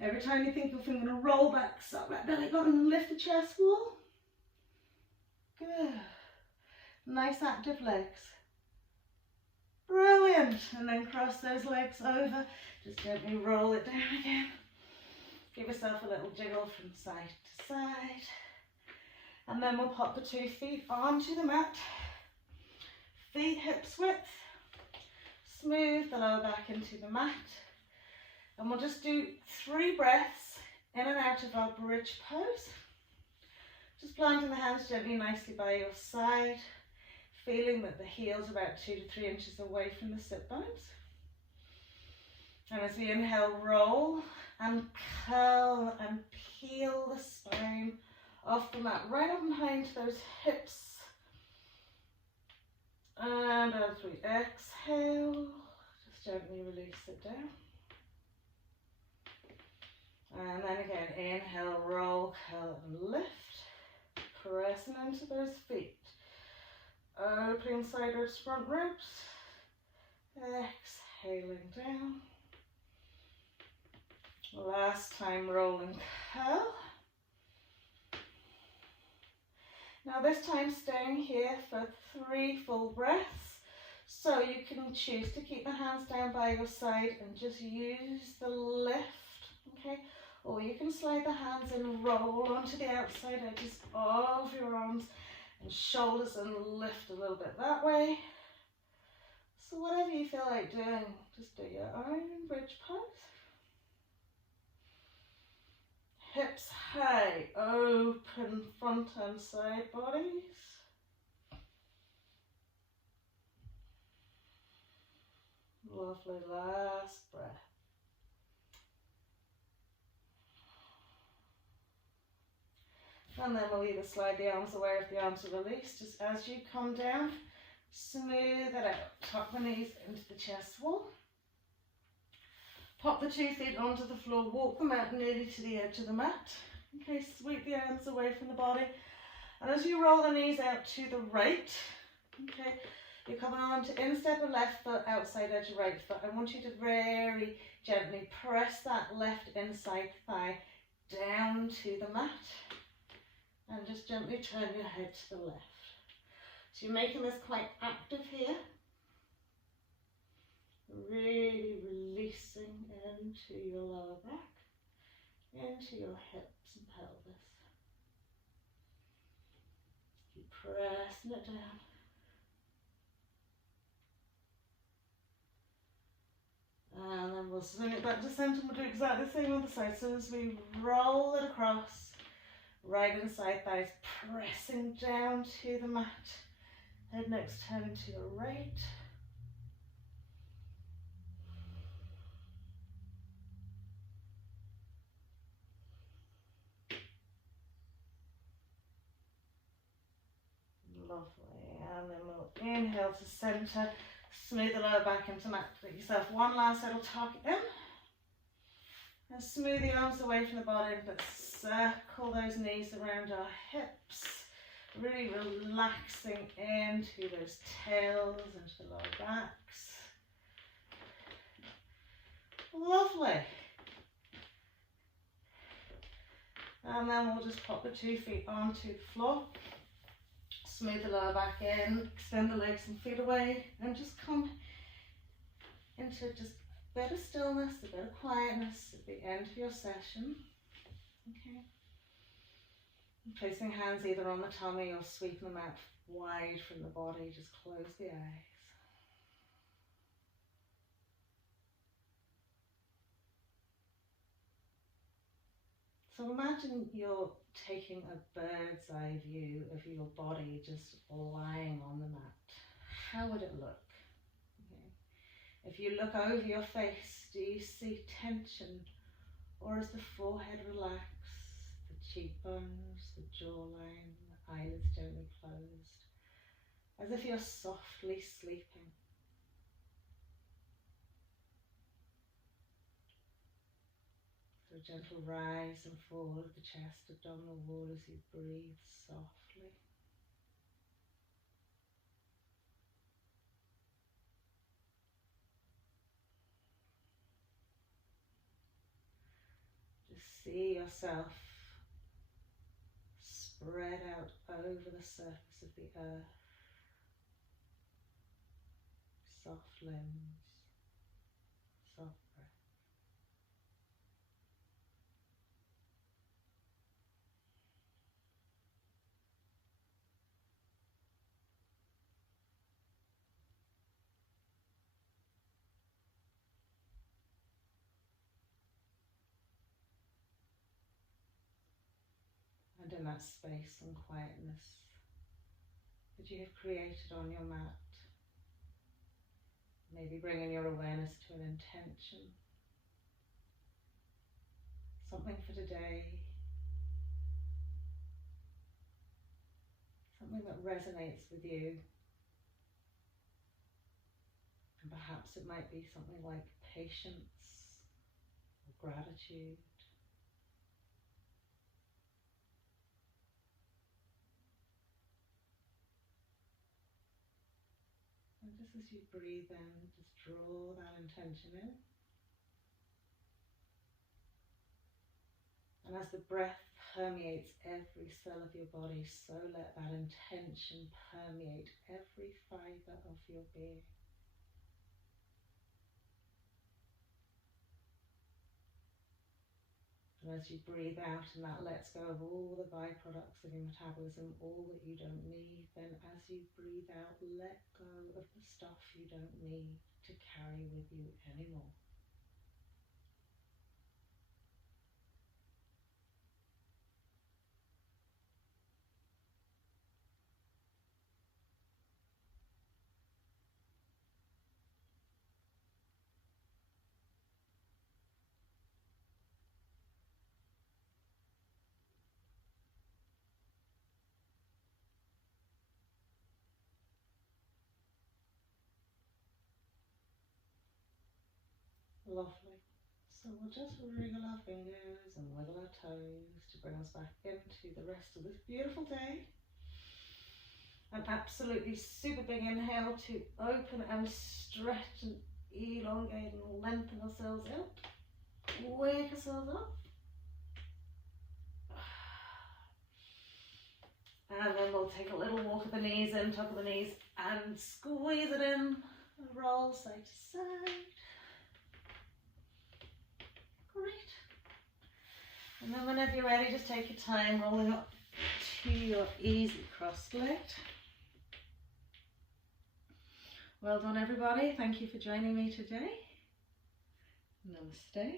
Every time you think you're going to roll back, suck that belly button and lift the chest wall. Good. Nice active legs. Brilliant. And then cross those legs over. Just gently roll it down again. Give yourself a little jiggle from side to side. And then we'll pop the 2 feet onto the mat. Feet hips width. Smooth the lower back into the mat. And we'll just do 3 breaths in and out of our bridge pose. Just planting the hands gently, nicely by your side, feeling that the heel's about 2 to 3 inches away from the sit bones. And as we inhale, roll and curl and peel the spine off the mat, right up behind those hips. And as we exhale, just gently release it down. And then again, inhale, roll, curl and lift. Pressing into those feet. Opening side ribs, front ribs. Exhaling down. Last time, rolling curl. Now this time staying here for 3 full breaths. So you can choose to keep the hands down by your side and just use the lift, okay? Or you can slide the hands and roll onto the outside edges of your arms and shoulders and lift a little bit that way. So whatever you feel like doing, just do your own bridge pose. Hips high, open front and side bodies. Lovely, last breath. And then we'll either slide the arms away if the arms are released. Just as you come down, smooth it out. Tuck the knees into the chest wall. Pop the 2 feet onto the floor, walk them out nearly to the edge of the mat. Okay, sweep the arms away from the body. And as you roll the knees out to the right, okay, you're coming on to instep of left foot, outside edge of right foot. I want you to very gently press that left inside thigh down to the mat. And just gently turn your head to the left. So you're making this quite active here. Really releasing into your lower back, into your hips and pelvis. Keep pressing it down. And then we'll swing it back to centre and we'll do exactly the same on the side. So as we roll it across, right inside thighs, pressing down to the mat. Head next turning to your right. Lovely. And then we'll inhale to centre. Smooth the lower back into mat. Get yourself one last little tuck in. And smooth the arms away from the body. Let's circle those knees around our hips. Really relaxing into those tails, into the lower backs. Lovely. And then we'll just pop the 2 feet onto the floor. Smooth the lower back in, extend the legs and feet away, and just come into just a bit of stillness, a bit of quietness at the end of your session. Okay. And placing hands either on the tummy or sweeping them out wide from the body, just close the eyes. So imagine you're taking a bird's eye view of your body just lying on the mat. How would it look? Okay. If you look over your face, do you see tension, or is the forehead relaxed, the cheekbones, the jawline, the eyelids gently closed, as if you're softly sleeping? So a gentle rise and fall of the chest, abdominal wall as you breathe softly. Just see yourself spread out over the surface of the earth. Soft limbs, soft breath. And in that space and quietness that you have created on your mat, maybe bringing your awareness to an intention, something for today, something that resonates with you. And perhaps it might be something like patience or gratitude. And just as you breathe in, just draw that intention in. And as the breath permeates every cell of your body, so let that intention permeate every fibre of your being. And as you breathe out and that lets go of all the byproducts of your metabolism, all that you don't need, then as you breathe out, let go of the stuff you don't need to carry with you anymore. Lovely. So we'll just wriggle our fingers and wiggle our toes to bring us back into the rest of this beautiful day. An absolutely super big inhale to open and stretch and elongate and lengthen ourselves out. Wake ourselves up. And then we'll take a little walk of the knees in, top of the knees, and squeeze it in. And roll side to side. Great. And then whenever you're ready, just take your time rolling up to your easy cross-legged. Well done, everybody. Thank you for joining me today. Namaste.